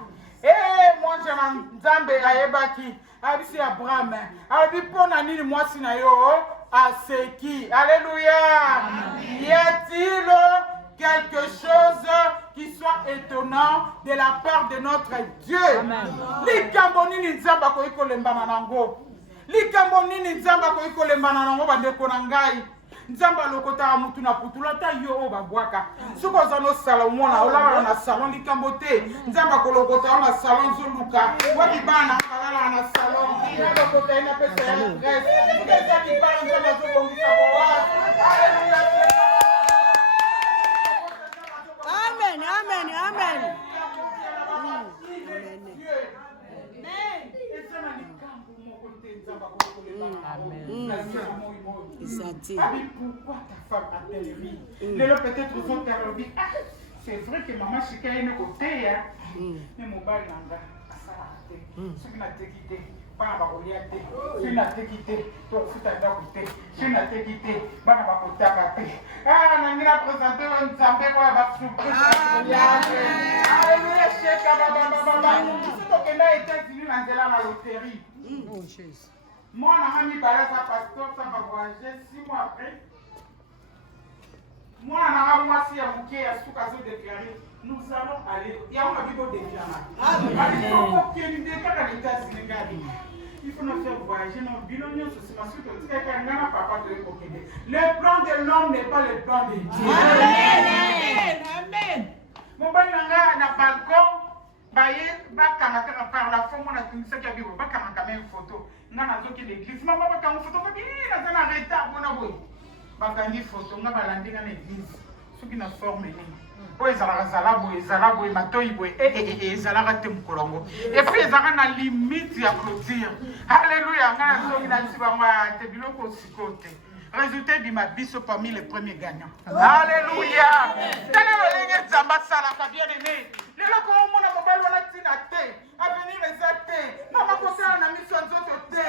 Moi je nzambe ayebaki abisi Abraham. Abi pona nini mwasi na yo aseki. Alléluia. Y a-t-il quelque chose qui soit étonnant de la part de notre Dieu? Likambo nini nzamba ko ikolembana nango? Likambo nini nzamba ko ikolembana nango bandeko na ngai? Nzamba lokota mutu na putula ta yo o babwaka soko zano salon mona olala na salon likambo te nzamba kolokota na salon zoluka wapi bana kalala na salon lokota ina pesa ya stress pesa ki bana nzamba zobongisa kwa haleluya. Amen, amen, amen. Pourquoi ta femme a-t-elle ri? Peut-être ils ont dit, c'est vrai que maman Chika est de côté, mais mon bail n'a pas ce qui n'a été quitté, pas à orienté, ce qui n'a été quitté, ton foot à côté, ce qui n'a été quitté, pas à côté à côté. Ah, on a présenté un Zambé pour avoir surprise. Alléluia, Cheka, baba. Surtout que là, États-Unis, on a la loterie. Moi, on a mis Balaza Pasteur, ça va voyager 6 mois après. Moi, on a moi si à Mouké, à Soukazo déclaré, nous allons aller. Il y a un Bible déclaré. Il faut nous faire voyager dans le bilan, c'est ma suite. Le plan de l'homme n'est pas le plan de Dieu. Amen. Amen. Mon bon n'a balcon. Baye bakanga kaka par la forme on a tout ça qui a vu bakanga quand même photo ngana zoki l'église maman bakanga photo babi na zana retard bona boy bakangi photo nga balandi na l'église soki na forme nini oyo ezalaka boye ezala boye matoi boye ezalaka te mokolo yango epuis ezalaka na limite ya clôture. Alléluia. Ngai nazongi na nti bango te biloko osiko te. Résultat du biso parmi les premiers gagnants. Alléluia. Tala lolenge nzambe asalaka bien aimé. Lelo ko omona mobali wana ntina te. Avenir eza te. Mama kosala na miso ya nzoto te.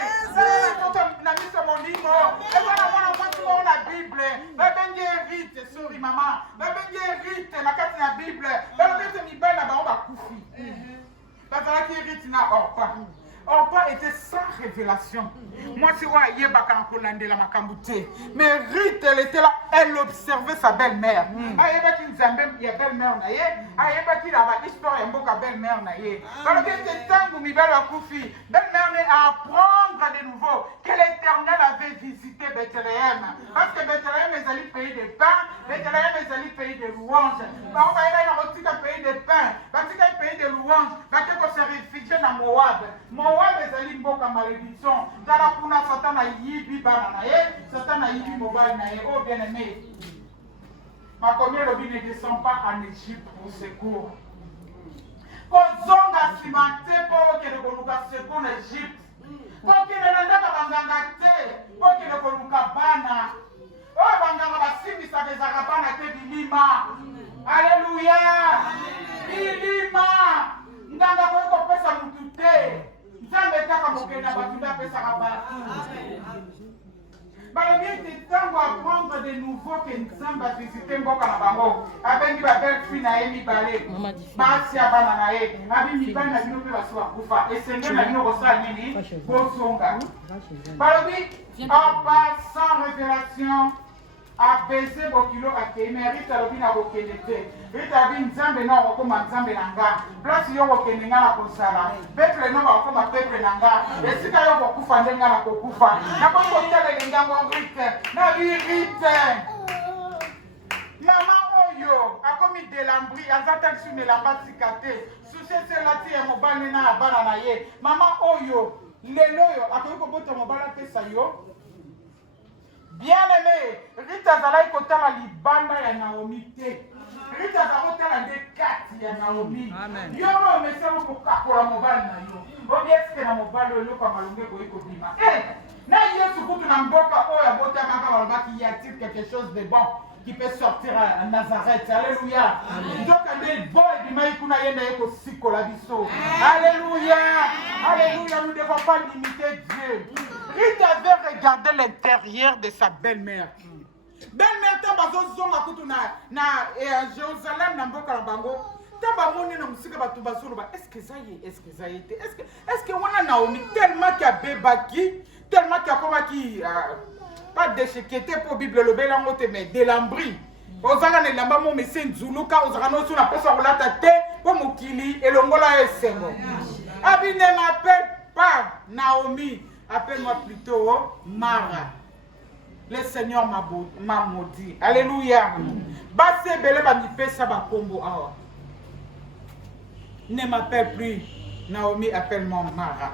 Na miso ya molimo. Ebana mwana mwasi moko na Bible. Babengi hérite. Sorry mama. Babengi hérite na kati na Bible. Balobete mibali na bango bakufi. Bazalaki hérite na Orpa. Orpa était sans révélation. Moi, c'est quoi, mais Ruth, elle était là, elle observait sa belle-mère. Il y a belle-mère, il y a l'histoire de belle-mère. Belle-mère à apprendre de nouveau que l'Éternel avait visité Bethléem. Parce que Bethléem est le pays des pains, Bethléem est le pays des louanges. Par exemple, il y a un pays des pains, un pays des louanges, il y a se réfugier dans Moab. Moab est mboka malédiction. Dans la puna Satan a yibi bananae, Satan a yibi mobile nae. Oh bien aimé, ma commune lobby ne descend pas en Égypte pour secours. Kozonga simante pour que le koluka secours en Égypte. Pour que le nandaka banganga te, pour que le koluka bana. Oh banganga basimi sa bezaka bana te bilima. Alléluia. Bilima. Ndanga ko pesa mutu te. Nzambe taka mokenda batunda pesa kaba. Balobi ete ntango apprendre de nouveau que Nzambe a visité mboka na bango. Abengi ba belle fille na ye mibale. Basi ya bana na ye. Abi mibali na bino mpe basi bakufa. Esenge na bino kosala nini? Bosonga. Balobi en passant révélation a baisé bokilo akei mais Rita lobi na bokende te. Rita abi Nzambe na okoma Nzambe na nga. Place yo bokende nga na kosala. Peuple no bakoma peuple na nga. Esika yo bokufa ndenga na kokufa. Na bokotele ngango Rita. Na bi Rita. Mama oyo akomi delambri azata kisu melamba sikate. Suce selati ya mobali na bana na ye. Mama oyo lelo yo akomi kobota mobala pesa yo. Bien-aimé, Rita Zalaï kotala libanda ya Naomi te. Rita Zalaï de kati ya Naomi. Yo mesero ko kakola mobali na yo. Obi eske na mobali yo kwa malunge ko iko bima. Na Yesu kutu na mboka oya bota maka balobaki y a-t-il quelque chose de bon qui peut sortir à Nazareth. Alléluia. Donc les boy du maïkuna yenda yeko sikola biso. Alléluia. Alléluia, nous ne devons pas limiter Dieu. Rita avait regardé l'intérieur de sa belle-mère. Belle-mère tambazo zonga kutu na Jérusalem na mboka na bango. Tamba moni na musika batu bazolo ba est-ce que ça y est est-ce que wana Naomi tellement qu'il a bébaki, tellement qu'il a komaki pas déchiqueté pour Bible le belango te mais delambri. Ozanga ne lamba mo mese nzuluka ozanga no suna pesa kolata te po mokili elongola esengo. Abi ne m'appelle pas Naomi. Appelle-moi plutôt Mara. Le Seigneur m'a maudit. Alléluia. Basse bele ba mi pesa ba kombo awa. Ne m'appelle plus Naomi, appelle-moi Mara.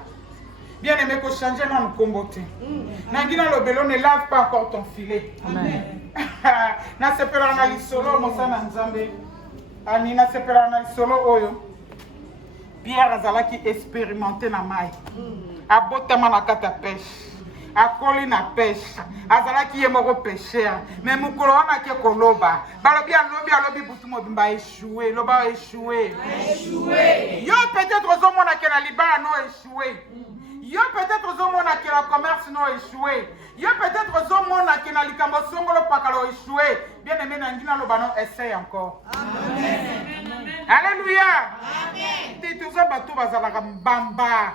Bien aimé, que changer non kombo te. Nangina lo belo ne lave pas encore ton filet. Amen. Na sepela na lisolo mosana nzambe. Ani na sepela na lisolo oyo. Pierre azalaki expérimenté na mai. Abotama na kata pêche. Akoli na pêche. Azalaki ye moko pêcheur. Mais mukolo wana ke koloba. Balobi alobi butu mobimba échoué. Loba échoué. Échoué. Yo peut-être ozomona ke na libala no échoué. Yo peut-être ozomona ke na commerce no échoué. Yo peut-être ozomona ke na likambo songolo pakalo échoué. Bien aimé na ngina loba non essaye encore. Amen. Alléluia. Amen. Tituzo batu bazalaka mbamba.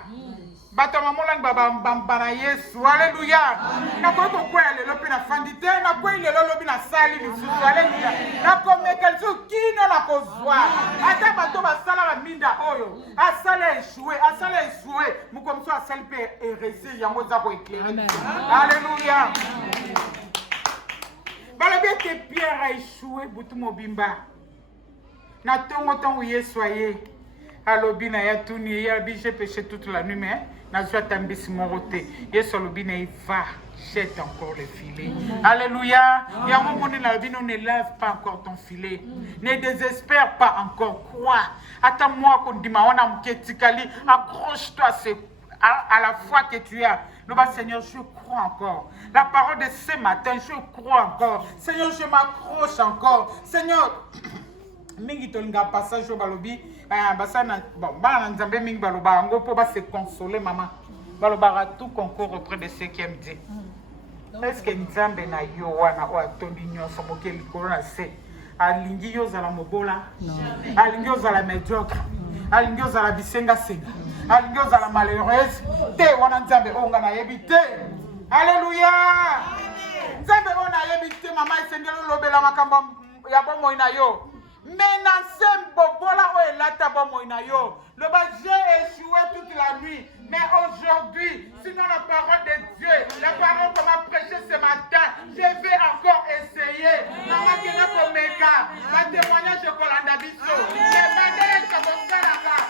Bato mamolang baba mbamba na Yesu. Alléluia. Na ko ko kwa lelo pe na fandite na ko lelo lobi na sali lisusu. Alléluia. Na ko mekelso kino na ko zwa. Ata bato basala ba minda oyo. Asala échoué. Mukomso asali pe erese yango za ko éclairer. Alléluia. Balobi que Pierre a échoué butu mobimba. Na tongo Yesu aye. alobi na ya tuni ya bi j'ai péché toute la nuit mais nazwa tambisi morote yesu alobi na va jette encore le filet. Alléluia. Yango moni na bino ne lève pas encore ton filet. Ne désespère pas encore. Crois. Attends moi qu'on dit ma wana mketikali accroche-toi à la foi que tu as. Le bas Seigneur, je crois encore. La parole de ce matin, je crois encore. Seigneur, je m'accroche encore. Seigneur, mingi tolinga passage au balobi basana bon bana nzambe mingi baloba ngo po ba se consoler maman baloba tout concours auprès de ceux qui aiment Dieu. Est-ce que nzambe na yo wana o atondi nyonso moke likolo na se alingi yo zala mobola alingi yo zala médiocre alingi yo zala bisenga senga alingi yo zala malheureuse te wana nzambe onga na yebi te. Alléluia. Nzambe ona yebi te mama esengeli lobela makambo ya bomoi na yo. Mais dans ce bobola où est ta yo, le bas j'ai échoué toute la nuit. Mais aujourd'hui, sinon la parole de Dieu, la parole qu'on m'a prêchée ce matin, je vais encore essayer. Maman qui n'a pas mega, ma témoignage de Colanda Bisso. Les madèles comme ça là-bas,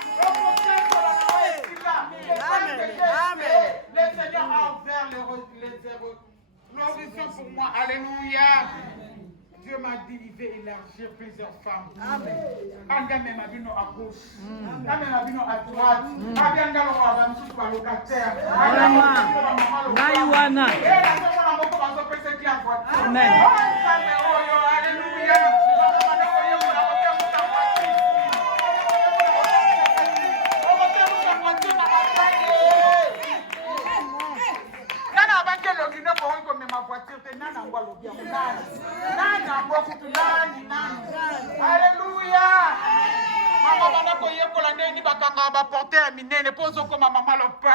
le Seigneur a ouvert l'horizon pour moi. Alléluia. Dieu m'a dit il veut élargir plusieurs femmes. Amen. Anga même abino à gauche. Anga même abino à droite. Anga lo aba msuku pa locataire. Anga lo Naiwana. Amen. Alléluia. Alléluia. Maman bana ko yekola ndeni bakanga ba porter minene pozo ko mama lopa.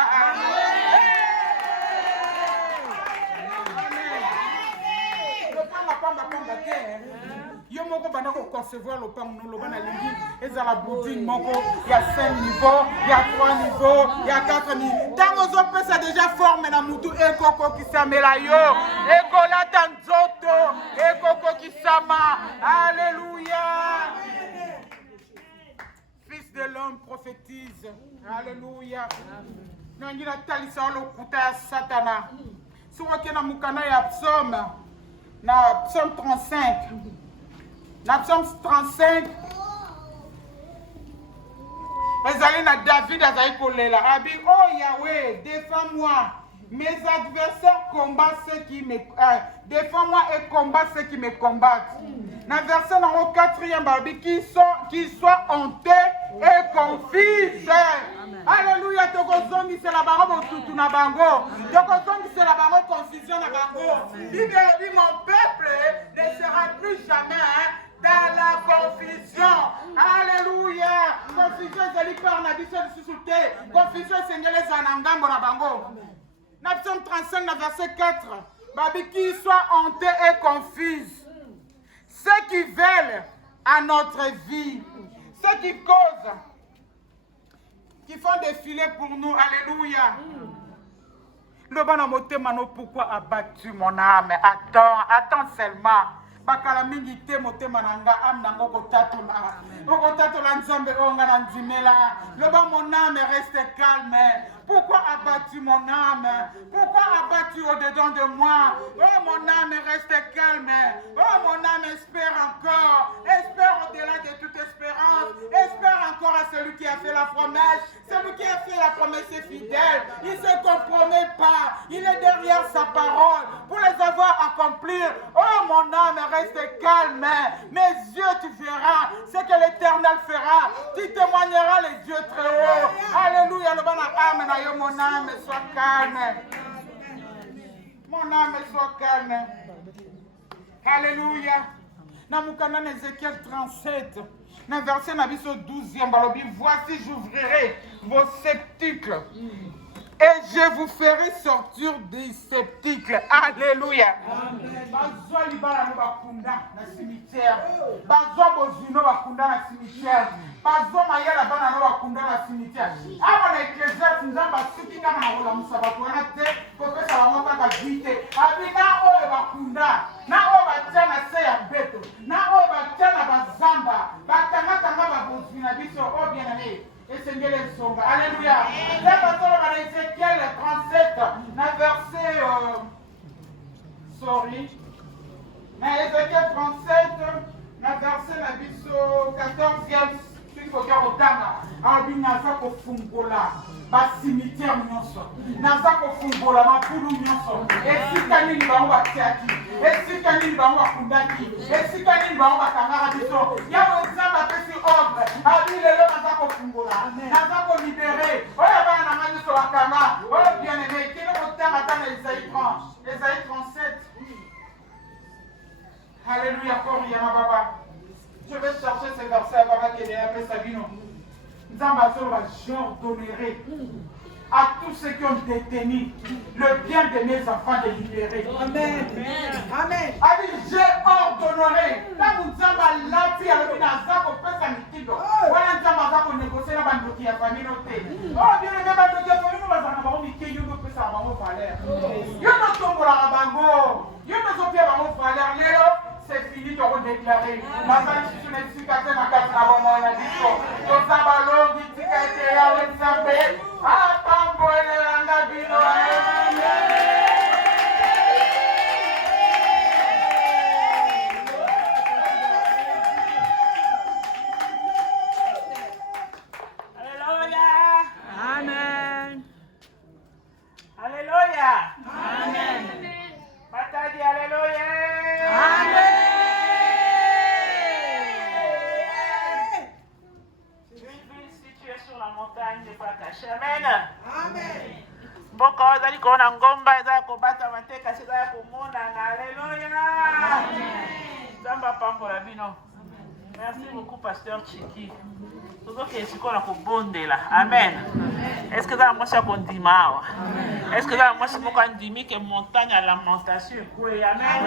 Yo moko bana ko concevoir le pang no lobana lingi ezala boutique moko ya 5 niveaux, ya 3 niveaux, ya 4 niveaux. Tango zo pesa déjà forme na mutu ekoko kisamela yo. Ekola tanzoto, ekoko kisama. Alléluia. Fils de l'homme prophétise. Alléluia. Nangina talisa lo kuta ya satana. Soki na mukana ya psaume na psaume 35. Na psaume 35. Ezali na David azali kolela. Abi oh Yahweh, défends-moi. Mes adversaires combattent ceux qui me défends-moi et combat ceux qui me combattent. Dans verset numéro 4e, Babi, qui soit honté et confise. Alléluia, tokozongi c'est la barbe tout na bango. Tokozongi c'est la barbe confusion na bango. Bible mon peuple ne sera plus jamais dans la confusion. Alléluia. Confusion ezali par na biso lisusu te. Confusion esengeli ezala na ngambo na bango. Na psaume 35 na verset 4. Babi qui soit honté et confuse. Ceux qui veulent à notre vie, ceux qui causent, qui font défiler pour nous, alléluia. Le bon motema no pourquoi abattu mon âme? Attends seulement. Bakala mingi te motema nanga am nango kotatola. Okotatola nzambe onga na nzimela. Le bon mon âme reste calme. Pourquoi abattu mon âme? Pourquoi abattu au-dedans de moi? Oh mon âme reste calme. Oh mon âme espère encore. Espère au-delà de toute espérance. Espère encore à celui qui a fait la promesse. Celui qui a fait la promesse est fidèle. Il ne se compromet pas. Il est derrière sa parole pour les avoir accomplir. Oh mon âme reste calme. Mes yeux tu verras ce que l'Éternel fera. Tu témoigneras les dieux très hauts. Alléluia. Le bon âme. Mon âme soit calme. Mon âme soit calme. Alléluia. Dans mon canon Ézéchiel 37, dans verset 12e, balobi, voici j'ouvrirai vos septicles et je vous ferai sortir des septicles. Alléluia. Bazwa libala no bakunda na cimetière. Bazwa bozino bakunda na cimetière. Bazwa mayala bana no bakunda na cimetière. Aba na ecclésiaste nzamba suki kama na kola musabatu wana te kopesa bango kaka vite. Abina oyo bakunda na oyo batia na se ya beto na oyo batia na bazamba batanga tanga babozwi na biso o bien aimé. Alléluia. Nzambe azoloba na Ézéchiel 37 na verset na Ézéchiel 37 na verset na biso 14e soki kokia kotanga alobi naza kofungola basimitiere nyonso, naza kofungola mabulu nyonso, esika nini bango batiaki, esika nini bango bakundaki, esika nini bango bakangaka biso. Yawe Nzambe apesi ordre abi lelo naza kofungola, naza kolibere oyo bana na ngai nyonso bakanga oyo bien-aimé kende kotanga ata na Esaïe 37. Alléluia, Koria ma baba. Je vais chercher ce verset avant qu'il ait appelé Sabino. J'ordonnerai à tous ceux qui ont détenu le bien de mes enfants de libérer. Amen. Amen. J'ai ordonnerai. Quand nous avons la vie à l'obéissance, on peut s'amitié. Voilà, nous avons négocié la bande qui a famille notée. Oh, bien aimé, bande qui a famille, nous avons dit qu'il y a une peu ça, on va valeur. Il y a un tombeau à Rabango. Il y a un peu de valeur. C'est fini, tu as déclaré. Ma femme, je suis une cicatrice dans la maman, on a dit ça. Tu as ballon, tu as été là, on s'en fait. Attends, bon, on a dit non. Alléluia. Amen. Alléluia. Amen. Matadi, alléluia. Amen. Sur la montagne n'est pas cachée. Amen. Amen. Mboka ozali kona ngomba eza kobata mateka eza ya komonana. Alléluia. Nzambe apambola bino. Merci beaucoup pasteur Chiki. Tozoke esiko na kobondela. Amen. Est-ce que za mwasi ya kondima awa? Est-ce que za mwasi moko andimi ke montagne à lamentation ekwe? Amen.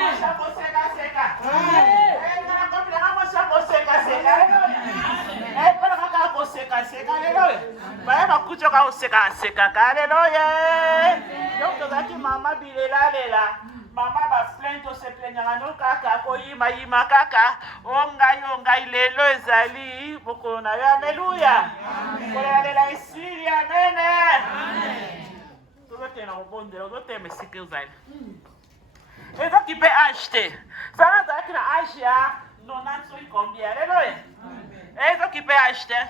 Mwasi ya koseka seka. Ngana kombilanga mwasi ya koseka seka. Epala kaka koseka seka. Alléluia. Baya bakuti ka koseka seka. Alléluia. Donc tozaki mama bilela lela. Mama ba plainte o se plaignera no kaka koyima kaka ongai lelo ezali boko na yo. Alléluia. Kolela esili. Amen. Tozote na obondela tozote mesike ezali. Et donc il peut acheter. Ça va être une âge à 90 combien. Alléluia. Et donc il peut acheter.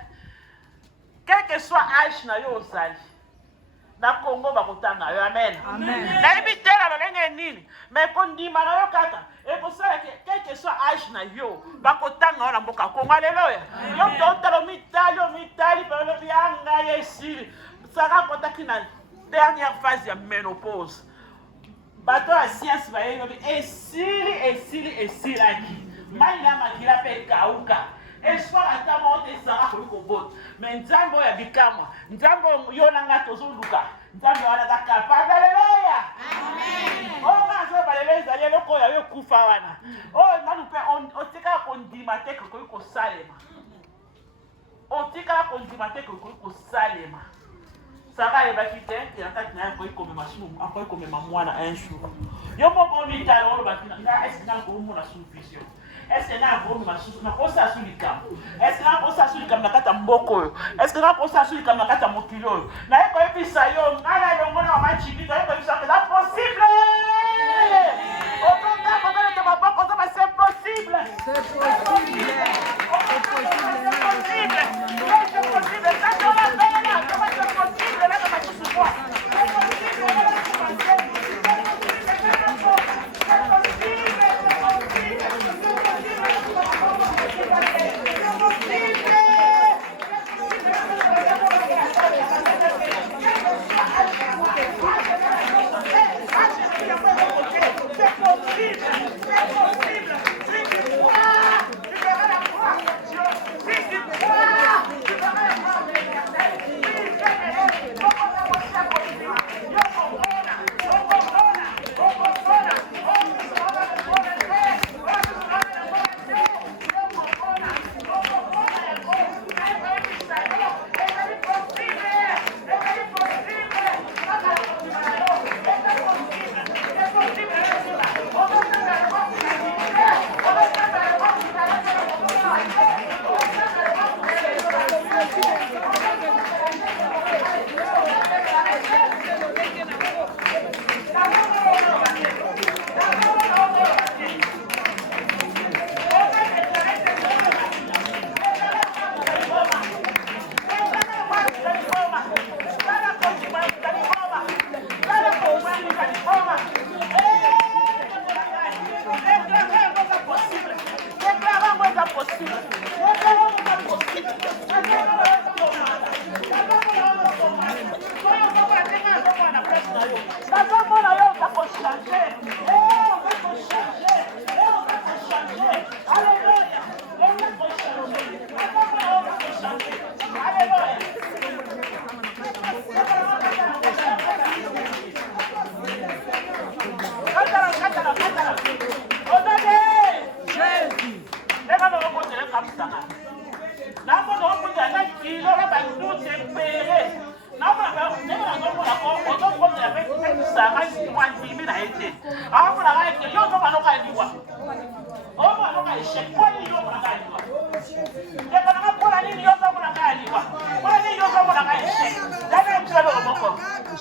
Quel que soit âge na yo ozali. Na Congo bakotanga yo. Amen. Amen. Na ibitela balenge nini. Mais kondima na yo kaka. Et pour ça quel que soit âge na yo bakotanga na mboka Congo. Alléluia. Yo totalo mitali pelo bianga yesili. Ça va kotaki na dernière phase ya ménopause. Bato ya science ba yebi esilaki. Maya makila pe kauka. Espoir ata mote sara ko bot. Mais nzambo ya bikama. Nzambo yona ngato zuluka. Nzambo wana capable. Alléluia. Amen. Oh ngazo balele zali loko ya yo kufa wana. Oh manu pe on tika kondima te ko salema. On tika kondima te ko salema. Sara ebaki te yakati na yako ikomema sumu ako ikomema mwana un jour yo moko ni talo bakina nga esina ko mona sufisio esina ko mona susu na kosa sulika esina kosa sulika na kata mboko esina kosa sulika na kata mokilo na yako ebisa yo ngala yo ngona wa chibi to yako bisa que c'est possible otonga kodana te maboko to c'est possible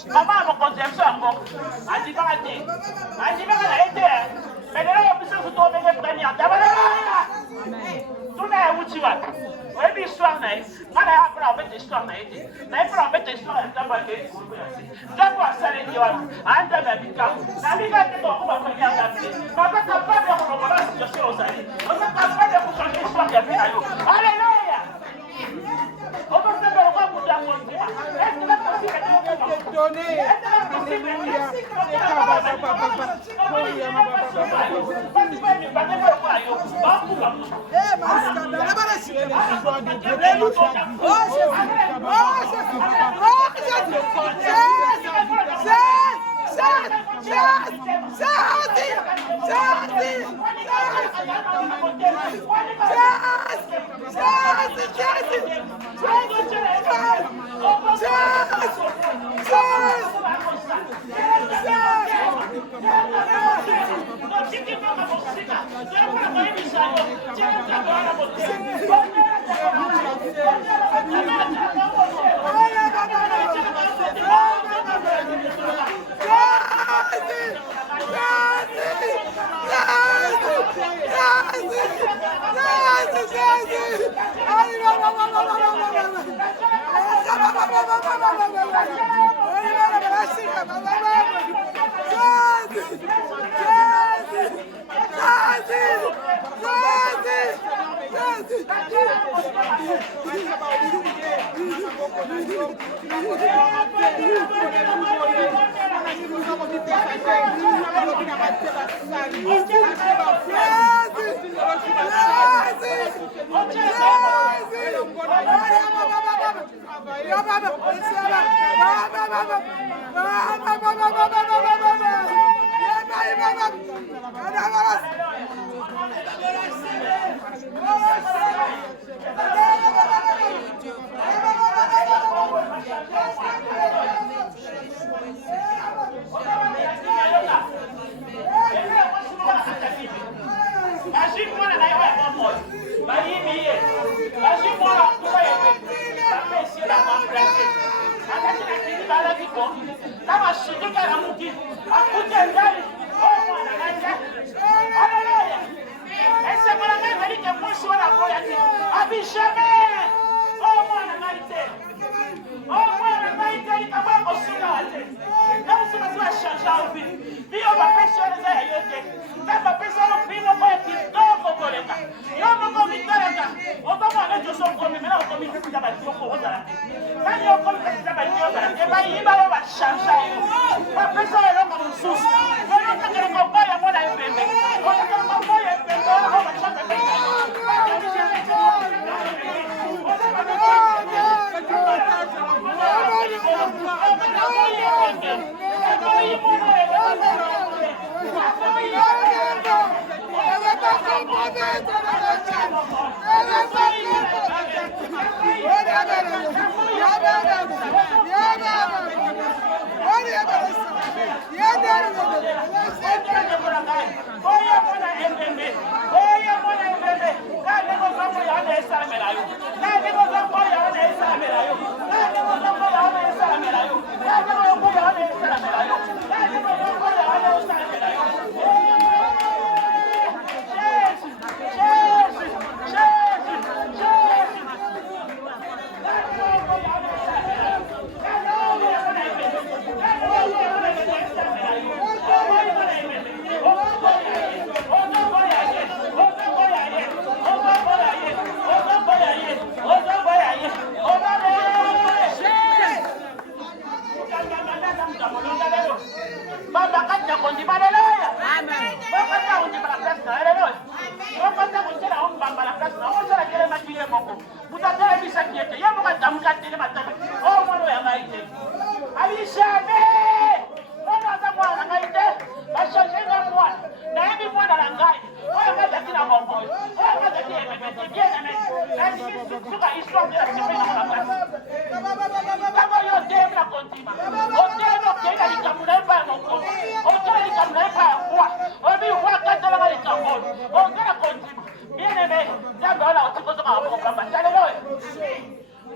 Maman mon conseil ça encore. Andi pas raté. Andi pas raté. Mais là on peut se retrouver avec première. Tout n'a où tu vas. Ouais bien histoire naï. Mana ya pour en fait histoire naï. Naï pour en fait histoire dans pas que. D'abord ça les dire. Anda babika. Na bika que on va faire ça. Papa capable de comprendre la situation aux amis. On est capable de changer l'histoire de la vie. Alléluia. On va faire le roi pour ta monde. Est-ce que la possible de donner? Est-ce que la possible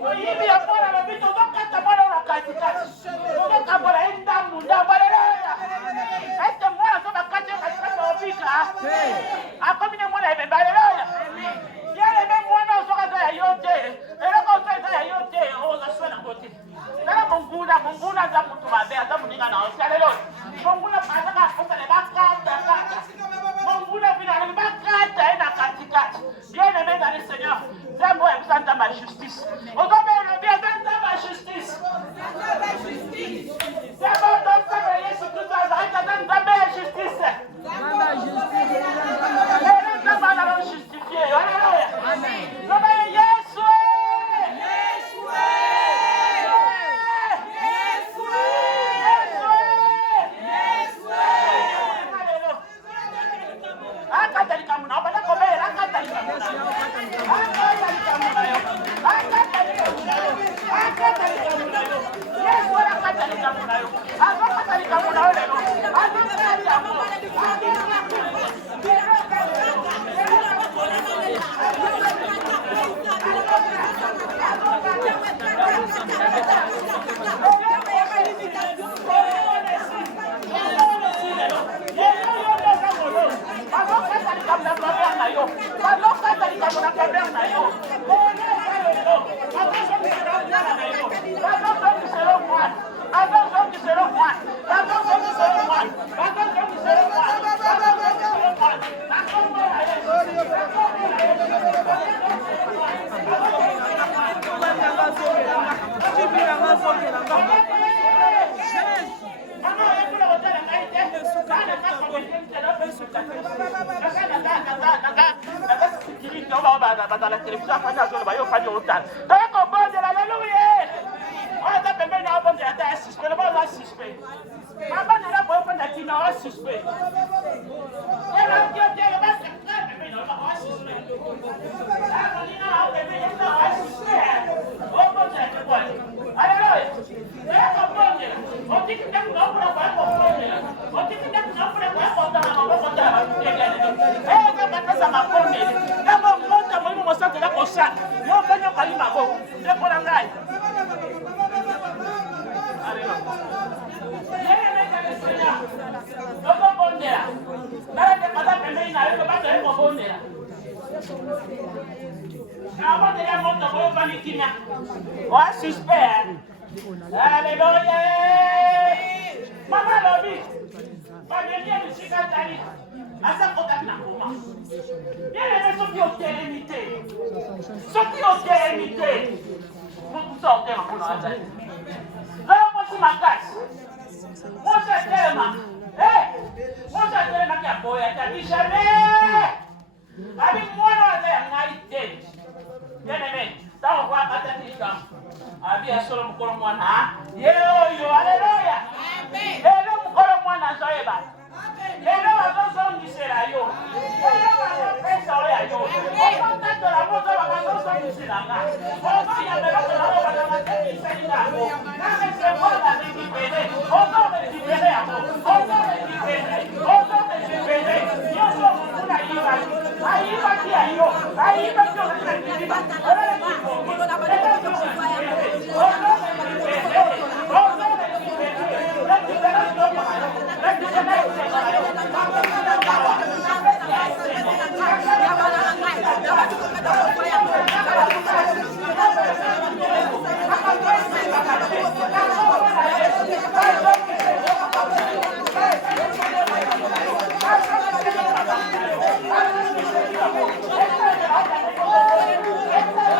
Oyibi ya mwana na bito, akomi ne mwana ebemba haleluya bien-aimé mwana ozoka aza ya yo te eloko ozo eza ya yo te ozasuwa nango te tala monguna aza mutu mabe aza moninga na osi haleluya monguna azaka akosana bakata monguna vina alobi bakata ye na katikati bien-aimé ezali seigneur nzambe oyo ebisa nzambe ya justice ozobe elobi eza nzambe ya justice nzambe otosebe yesu kristo azalaki aza nzambe ya justice lelo nzambe azala justifie haleluya zoba ye yesu akatalika muna obala kobela akatalika muna yesu akatalika muna yo akatalika muna yo lelo akatalika muna la télévision afanya azolo bayo fanya otala donc kobondela haleluya oyo aza pembeni na obondela ata ya suspect loba oza suspect abandela boyo fanda tina oa suspect elokiotiele basaka pembeni na oba oa suspect akolina ao pembeni eza oa suspect obondela tekwale haleluya oyo kobondela otiki nde kuna okuna koya kobondela otiki nde kuna okuna koya kotala mabokotala batutegelele eza batasa mabondele ntango mota molimo mosatela kosala yo mpenye okali maboko ndekola ngai okobondela nalatekata pembeni na yo tobatoye kobondela nabondela moto boyokani kimia oa suspect aleluya mama lobi babemie bisika tali aza kotaki na koma bien-aimé soki otelemi te mokusa otema mpona azali zala mwasi makasi mwasi atelema mwasi atelemaki ya boya tabi jamais abi mwana aza ya ngai te bien-aimé ntango kwakataki likambo abi asolo mokolo mwana ye oyo aleluya lelo mokolo mwana azoyeba lelo bazozongisela yo lelo bazopesa oyo ya yo okotatola moto bakazozongisela nga okoyamelokela oyo bakamatekisalinga yango namesekola rekipele ozorekipele yango ozorekipele nyonso mokuna yibaki ayibaki ya yo ayibaki orekipeliba Esta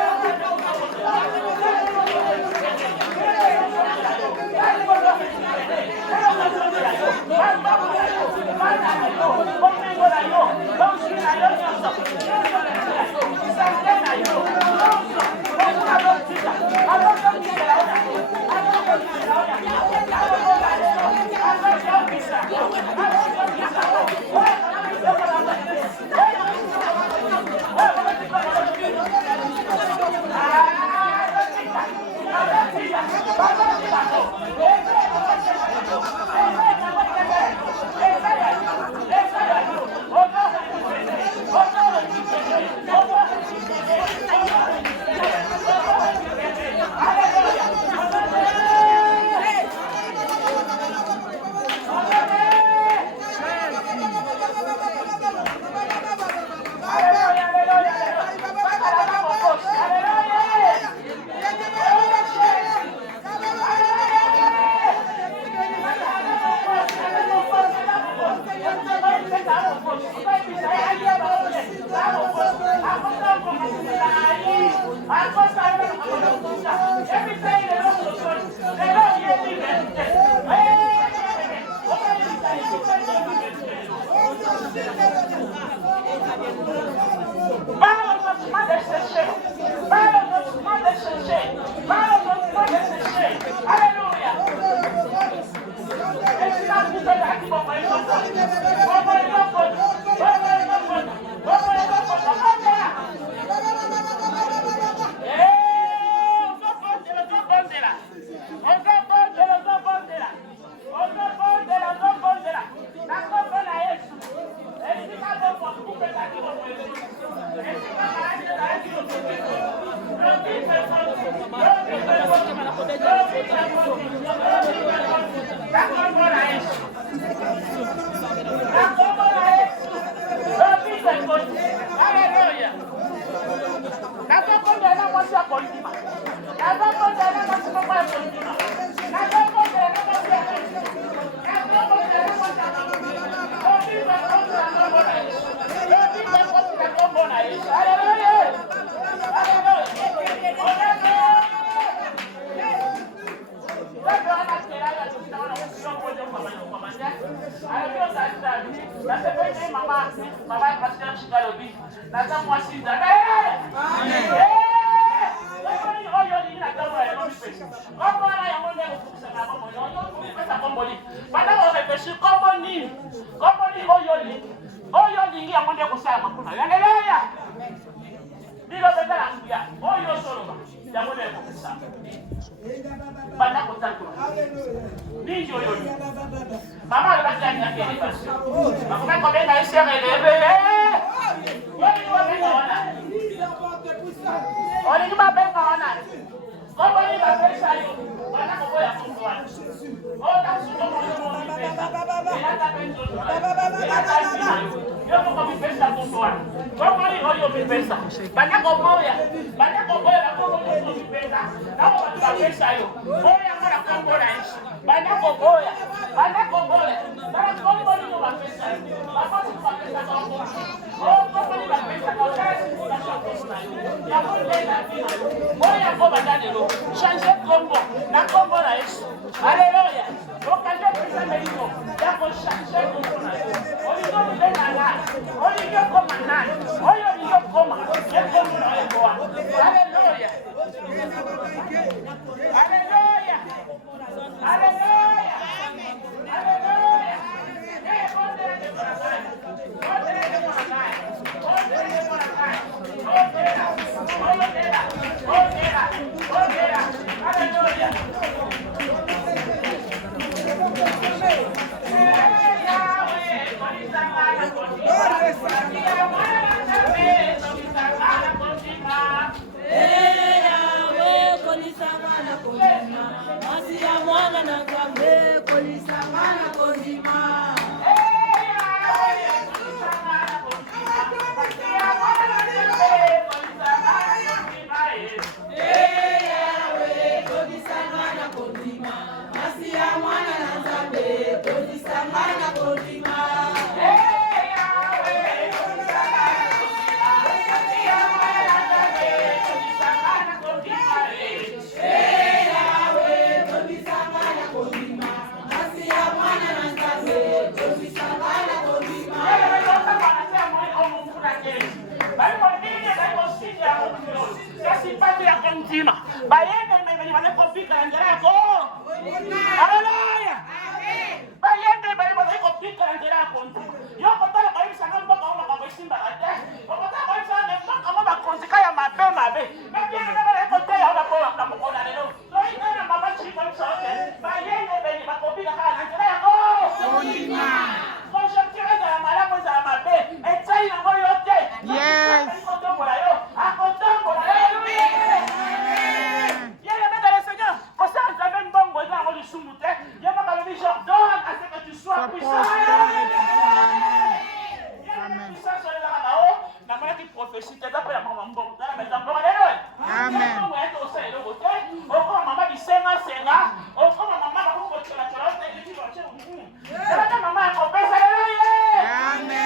Amen.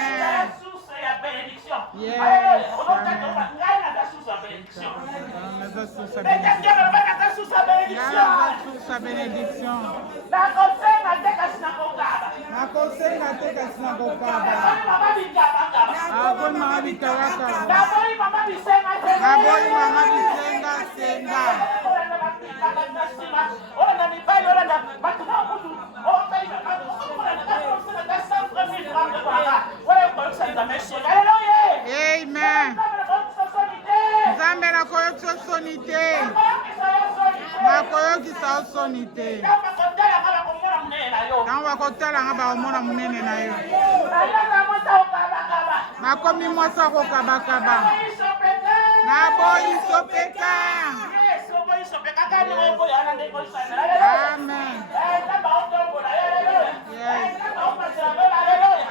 Alléluia. Ngai naza sous sa bénédiction. Mais quelqu'un me met naza sous sa bénédiction. Nakosenga te kasi nakokaba. Nakosenga te kasi nakokaba. Mama bikabakaba. Aboyi mama bikabakaba. Naboyi mama bisenga senga. Naboyi mama bisenga senga. Ona mibali ona bato na kutu. Ona ibakaba. Amen. Nzambe nakoyokisa osoni te. Nakoyokisa osoni te. Ntango bakotala nga bakomona monene na yo. Nakomi mwasi akokabakaba. Naboyi sopeka. Amen. Yes. Amen.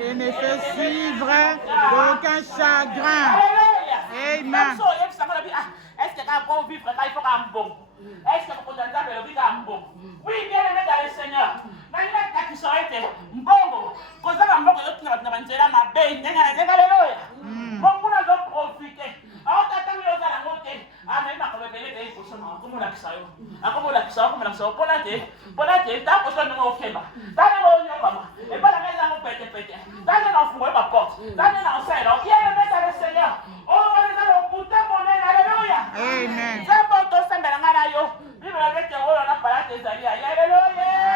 Et ne fait suivre d'aucun chagrin. Amen. Est-ce que quand on vit, il faut un bon? Est-ce que vous entendez le vivre un bon? Oui, bien aimé dans le Seigneur. Mais il y a qui sont été bon. Quand ça va me dire que tu vas te mettre là, ma belle, alléluia. Bon, on a profité. Alors, tu as mis au la montée. Ah, mais ma révélé des choses. Comment la ça? Comment la ça? Comment la ça? Pour la tête, t'as besoin de mon schéma. T'as le bon comme et pas la maison au pété. T'as le nom pour ma porte. T'as le nom c'est là. Bien aimé dans le Seigneur. Oh, on va le couper mon nez, alléluia. Amen. C'est bon, tout ça, mais la yo. Vive la bête, on a pas la tête, alléluia.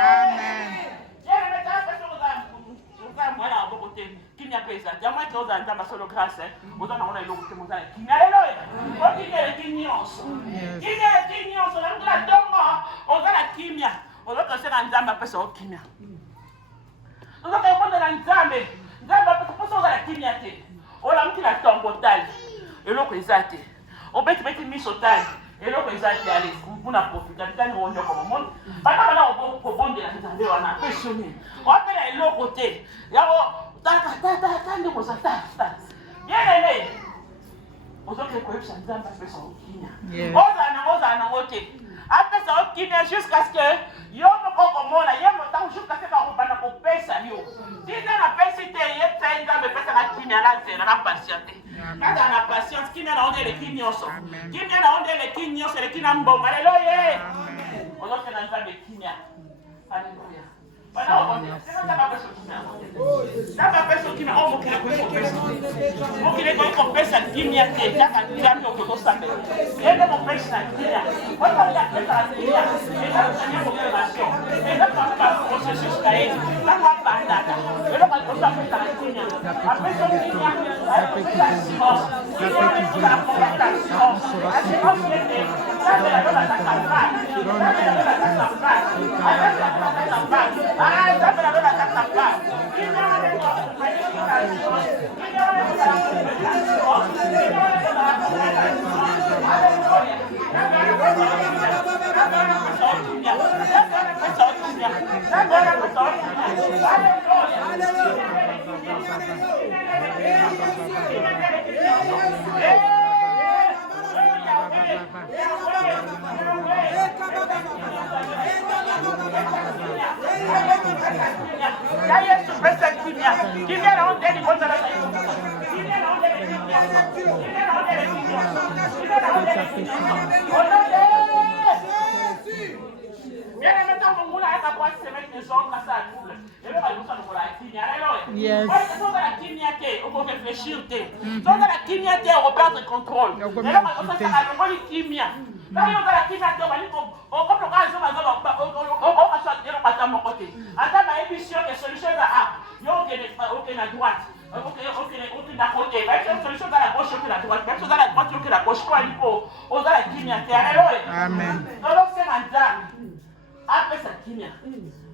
Amen. Bien aimé dans le Seigneur. Voilà, à côté. Qui n'y a pas ça? J'ai moins de choses à dire, ma seule grâce. Vous en avez l'eau, c'est mon alléluia. On dit que les guignons. Qui n'est les guignons? On a la tombe, on a la kimia. On a que c'est un dame, après ça, kimia. On a que c'est un dame. Dame, après ça, on a la kimia. On a mis la tombe au tal. Et l'eau que ça, on peut mettre une mise au tal. Et l'eau que ça, allez, vous n'avez pas profité. Vous n'avez pas comme monde. Maintenant, on peut bon de la tête, on a passionné. On appelle l'eau côté. Bien aimé. On a que quoi, ça nous a fait ça au Kenya. On a après ça au Kenya jusqu'à ce que yo me comprenne, yo me tente jusqu'à ce que on va nous payer ça yo. Si on a payé c'était hier ça il va me faire ça Kenya là c'est la patience. Quand on a patience, Kenya là on est les Kenyans. Kenya là on est les Kenyans, c'est les Kenyans bon. Alléluia. On a fait dans ça de Kenya. Alléluia. Yes. Dans la kimia, on peut réfléchir. Dans la kimia, on va perdre le contrôle. On va faire la kimia. Dans la kimia, on va faire une solution dans la gauche que la droite, même si dans la droite que la gauche, quoi, il faut, on a la kimia. Alléluia. Amen. Alors, c'est maintenant. Après sa kimia.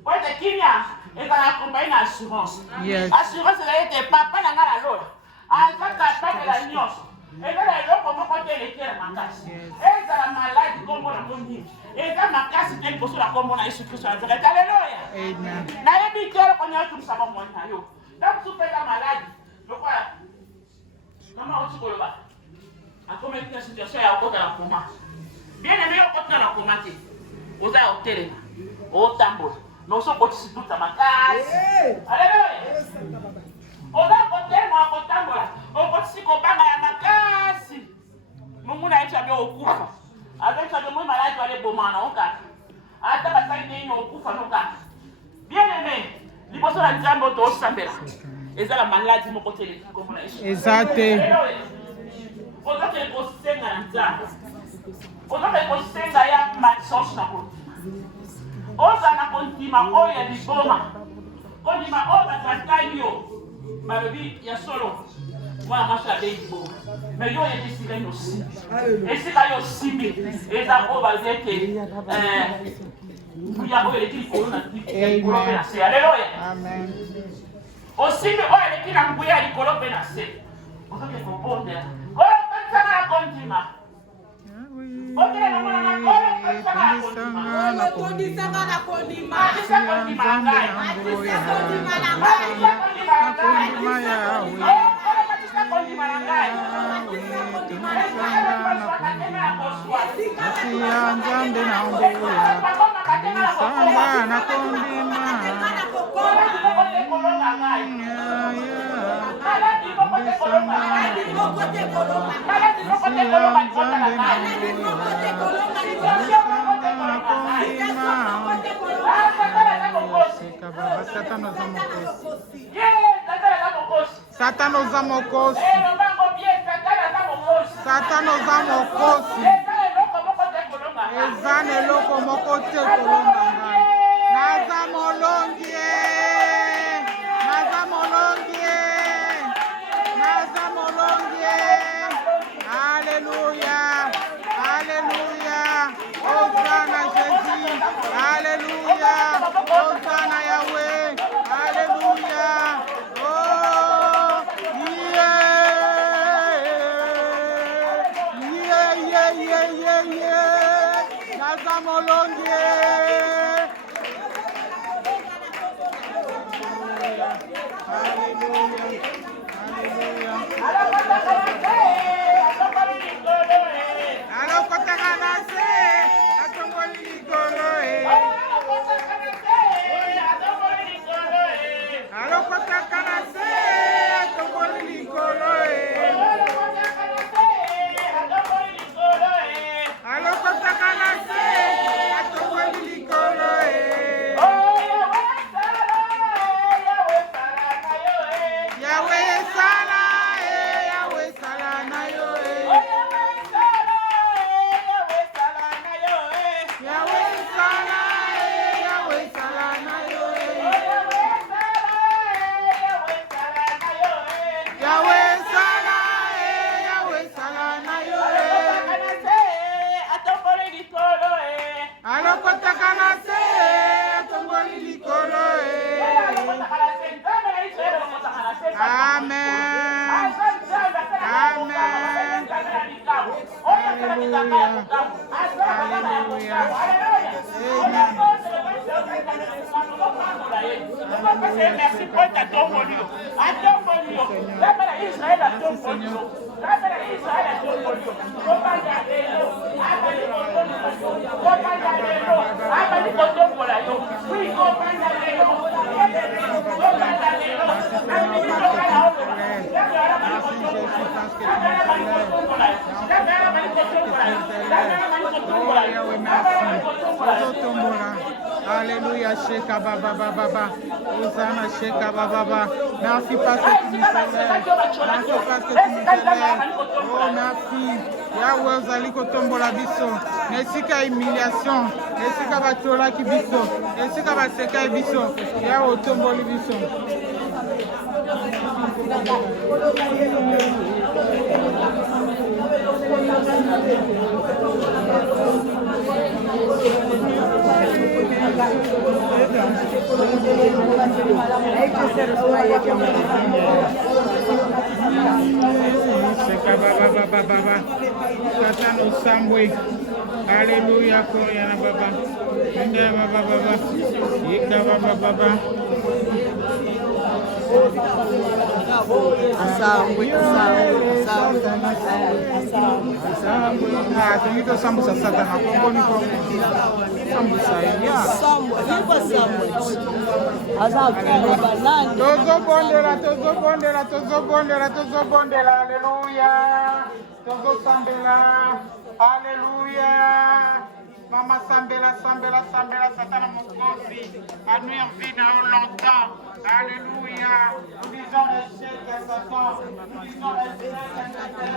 Ouais, la kimia, et dans la compagnie d'assurance. Yes. Assurance, c'est là, que papa n'a pas la loi. En tant que papa de la nuance. Et là, les gens, comment on peut les faire ma casse. Et dans la maladie, comme on a connu. Et dans ma casse, c'est une chose comme on a Jésus-Christ. Alléluia. Amen. Nayebi kero konya tout ça bon na yo. Donc tu fais la maladie. Donc voilà. Maman on tukoloba. A comme une situation ya kota la coma. Bien aimé au kota la coma ti. Oza hôtel. Au tambour. Mais on s'en continue tout à ma case. Alléluia. Oza hôtel moi au tambour. On continue ko banga ya makasi. Mungu na yetu abe okufa. Avec ça de moi malade va aller bomana on ka. Ata basali ni okufa no ka. Bien-aimé, liboso la nzambe to sambela. Eza la maladie mon côté comme on a échoué. Exacté. Oza ke ko senga na nzambe. Oza ke ko senga ya malchance na ko. Oza na kontima oya liboma. Kontima oba takai yo. Malobi ya solo. Moi marche avec liboma. Mais yo ya disika yo si. Et c'est là yo simbi. Eza oba zeke Alléluia. Amen. Aussi, mais oh, elle est qui n'a pas eu l'école pénacée. On sait qu'il faut pondre. Oh, quand ça va continuer. Ok, on va la colle, quand ça va continuer. Ole kondisa ngana kondima. Atisa continue la gaille. Atisa kondima na Atisa ngai. continue la gaille. Kondima Yahweh. Oh, atisa continue la gaille. Atisa kondima na Est-ce que ngai. elle va se faire la bonsoir? Siya nzambe na mboya. Samba na kondima. Satana oza mokosi. Satana oza mokosi. Eza na eloko moko te kolonga ngai. Naza molongi ye. Naza molongi ye. Naza molongi ye. Alléluia. Alléluia. Hosanna Jésus. Alléluia. Hosanna Yahweh. Alléluia. Oh, yeah. Naza molongi ye. Merci pour ta tombolio. À tombolio. Là, Israël a tombolio. Là, Israël a tombolio. Alléluia, Sheka Baba Baba. Hosanna Sheka Baba. Merci parce que tu nous élèves. Merci parce que tu nous élèves. Oh, merci. Yawe ozali kotombola biso na esika humiliation, na esika batolaki biso, na esika basekai biso. Yawe otomboli biso. Satana usambwe. Haleluya koryana baba. Nda baba baba. Yeka baba baba. Asambwe. Ah, tumito sambusa Satana komboni ko. Sambusa ya. Tozobondela, haleluya. Tozosambela, haleluya. Mama sambela, Satana mokosi. Anuire vie dans longtemps, haleluya. Nous disons échec à Satan, nous disons échec à Satan.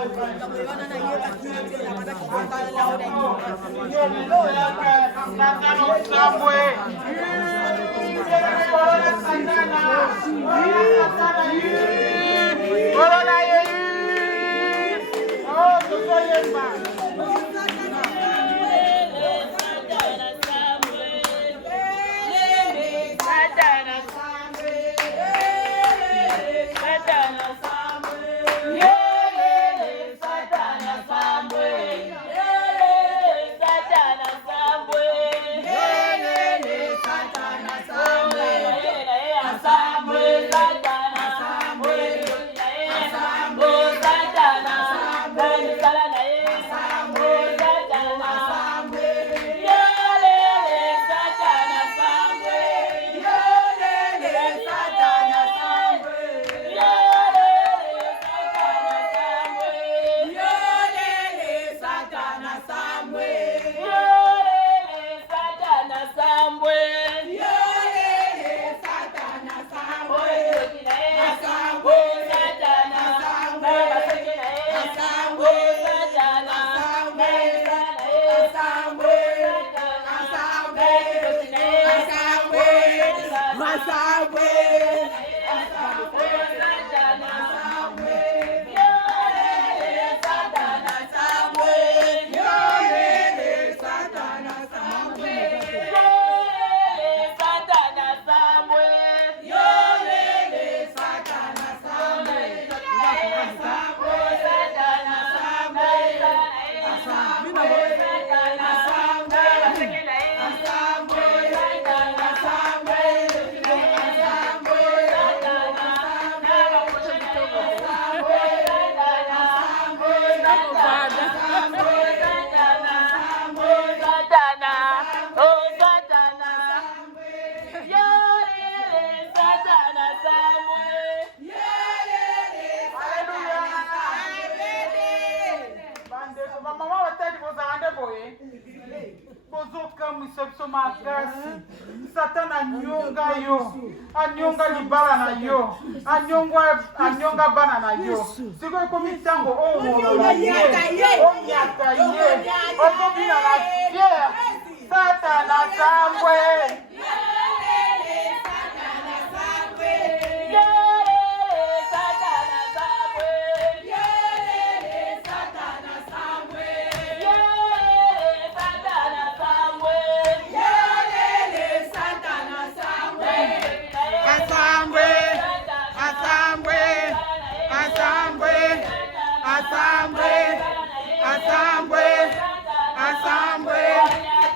Satana anyonga yo, anyonga libala na yo, anyonga bana na yo. Siko komi tango o nyaka ye, o bina na fier. Satana sambwe.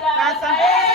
Assemblée.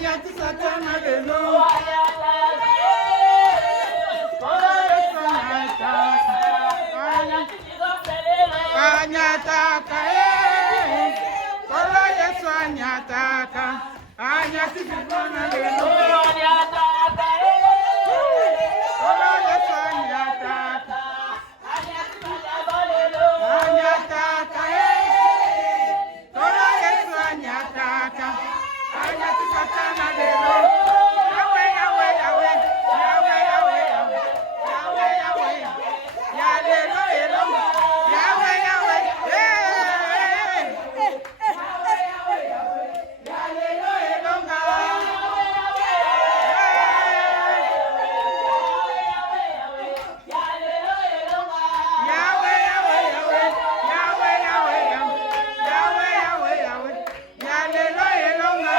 anyati satana lelo. Anyataka kolo Yesu anyataka anyati satana lelo. Kolo Yesu anyataka anyataka kolo Yesu anyataka anyati satana lelo. Yawe yawe yawe yawe yawe yawe yawe ya lelo lelo yawe yawe ya lelo lelo nga yawe yawe yawe yawe yawe yawe yawe yawe ya lelo lelo nga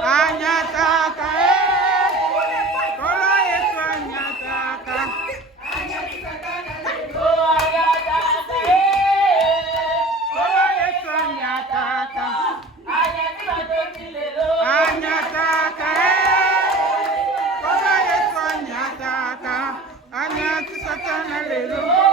anyataka kolo Yesu anyataka kolo Yesu anyataka anyataka kolo Yesu anyataka anyati satana lelo.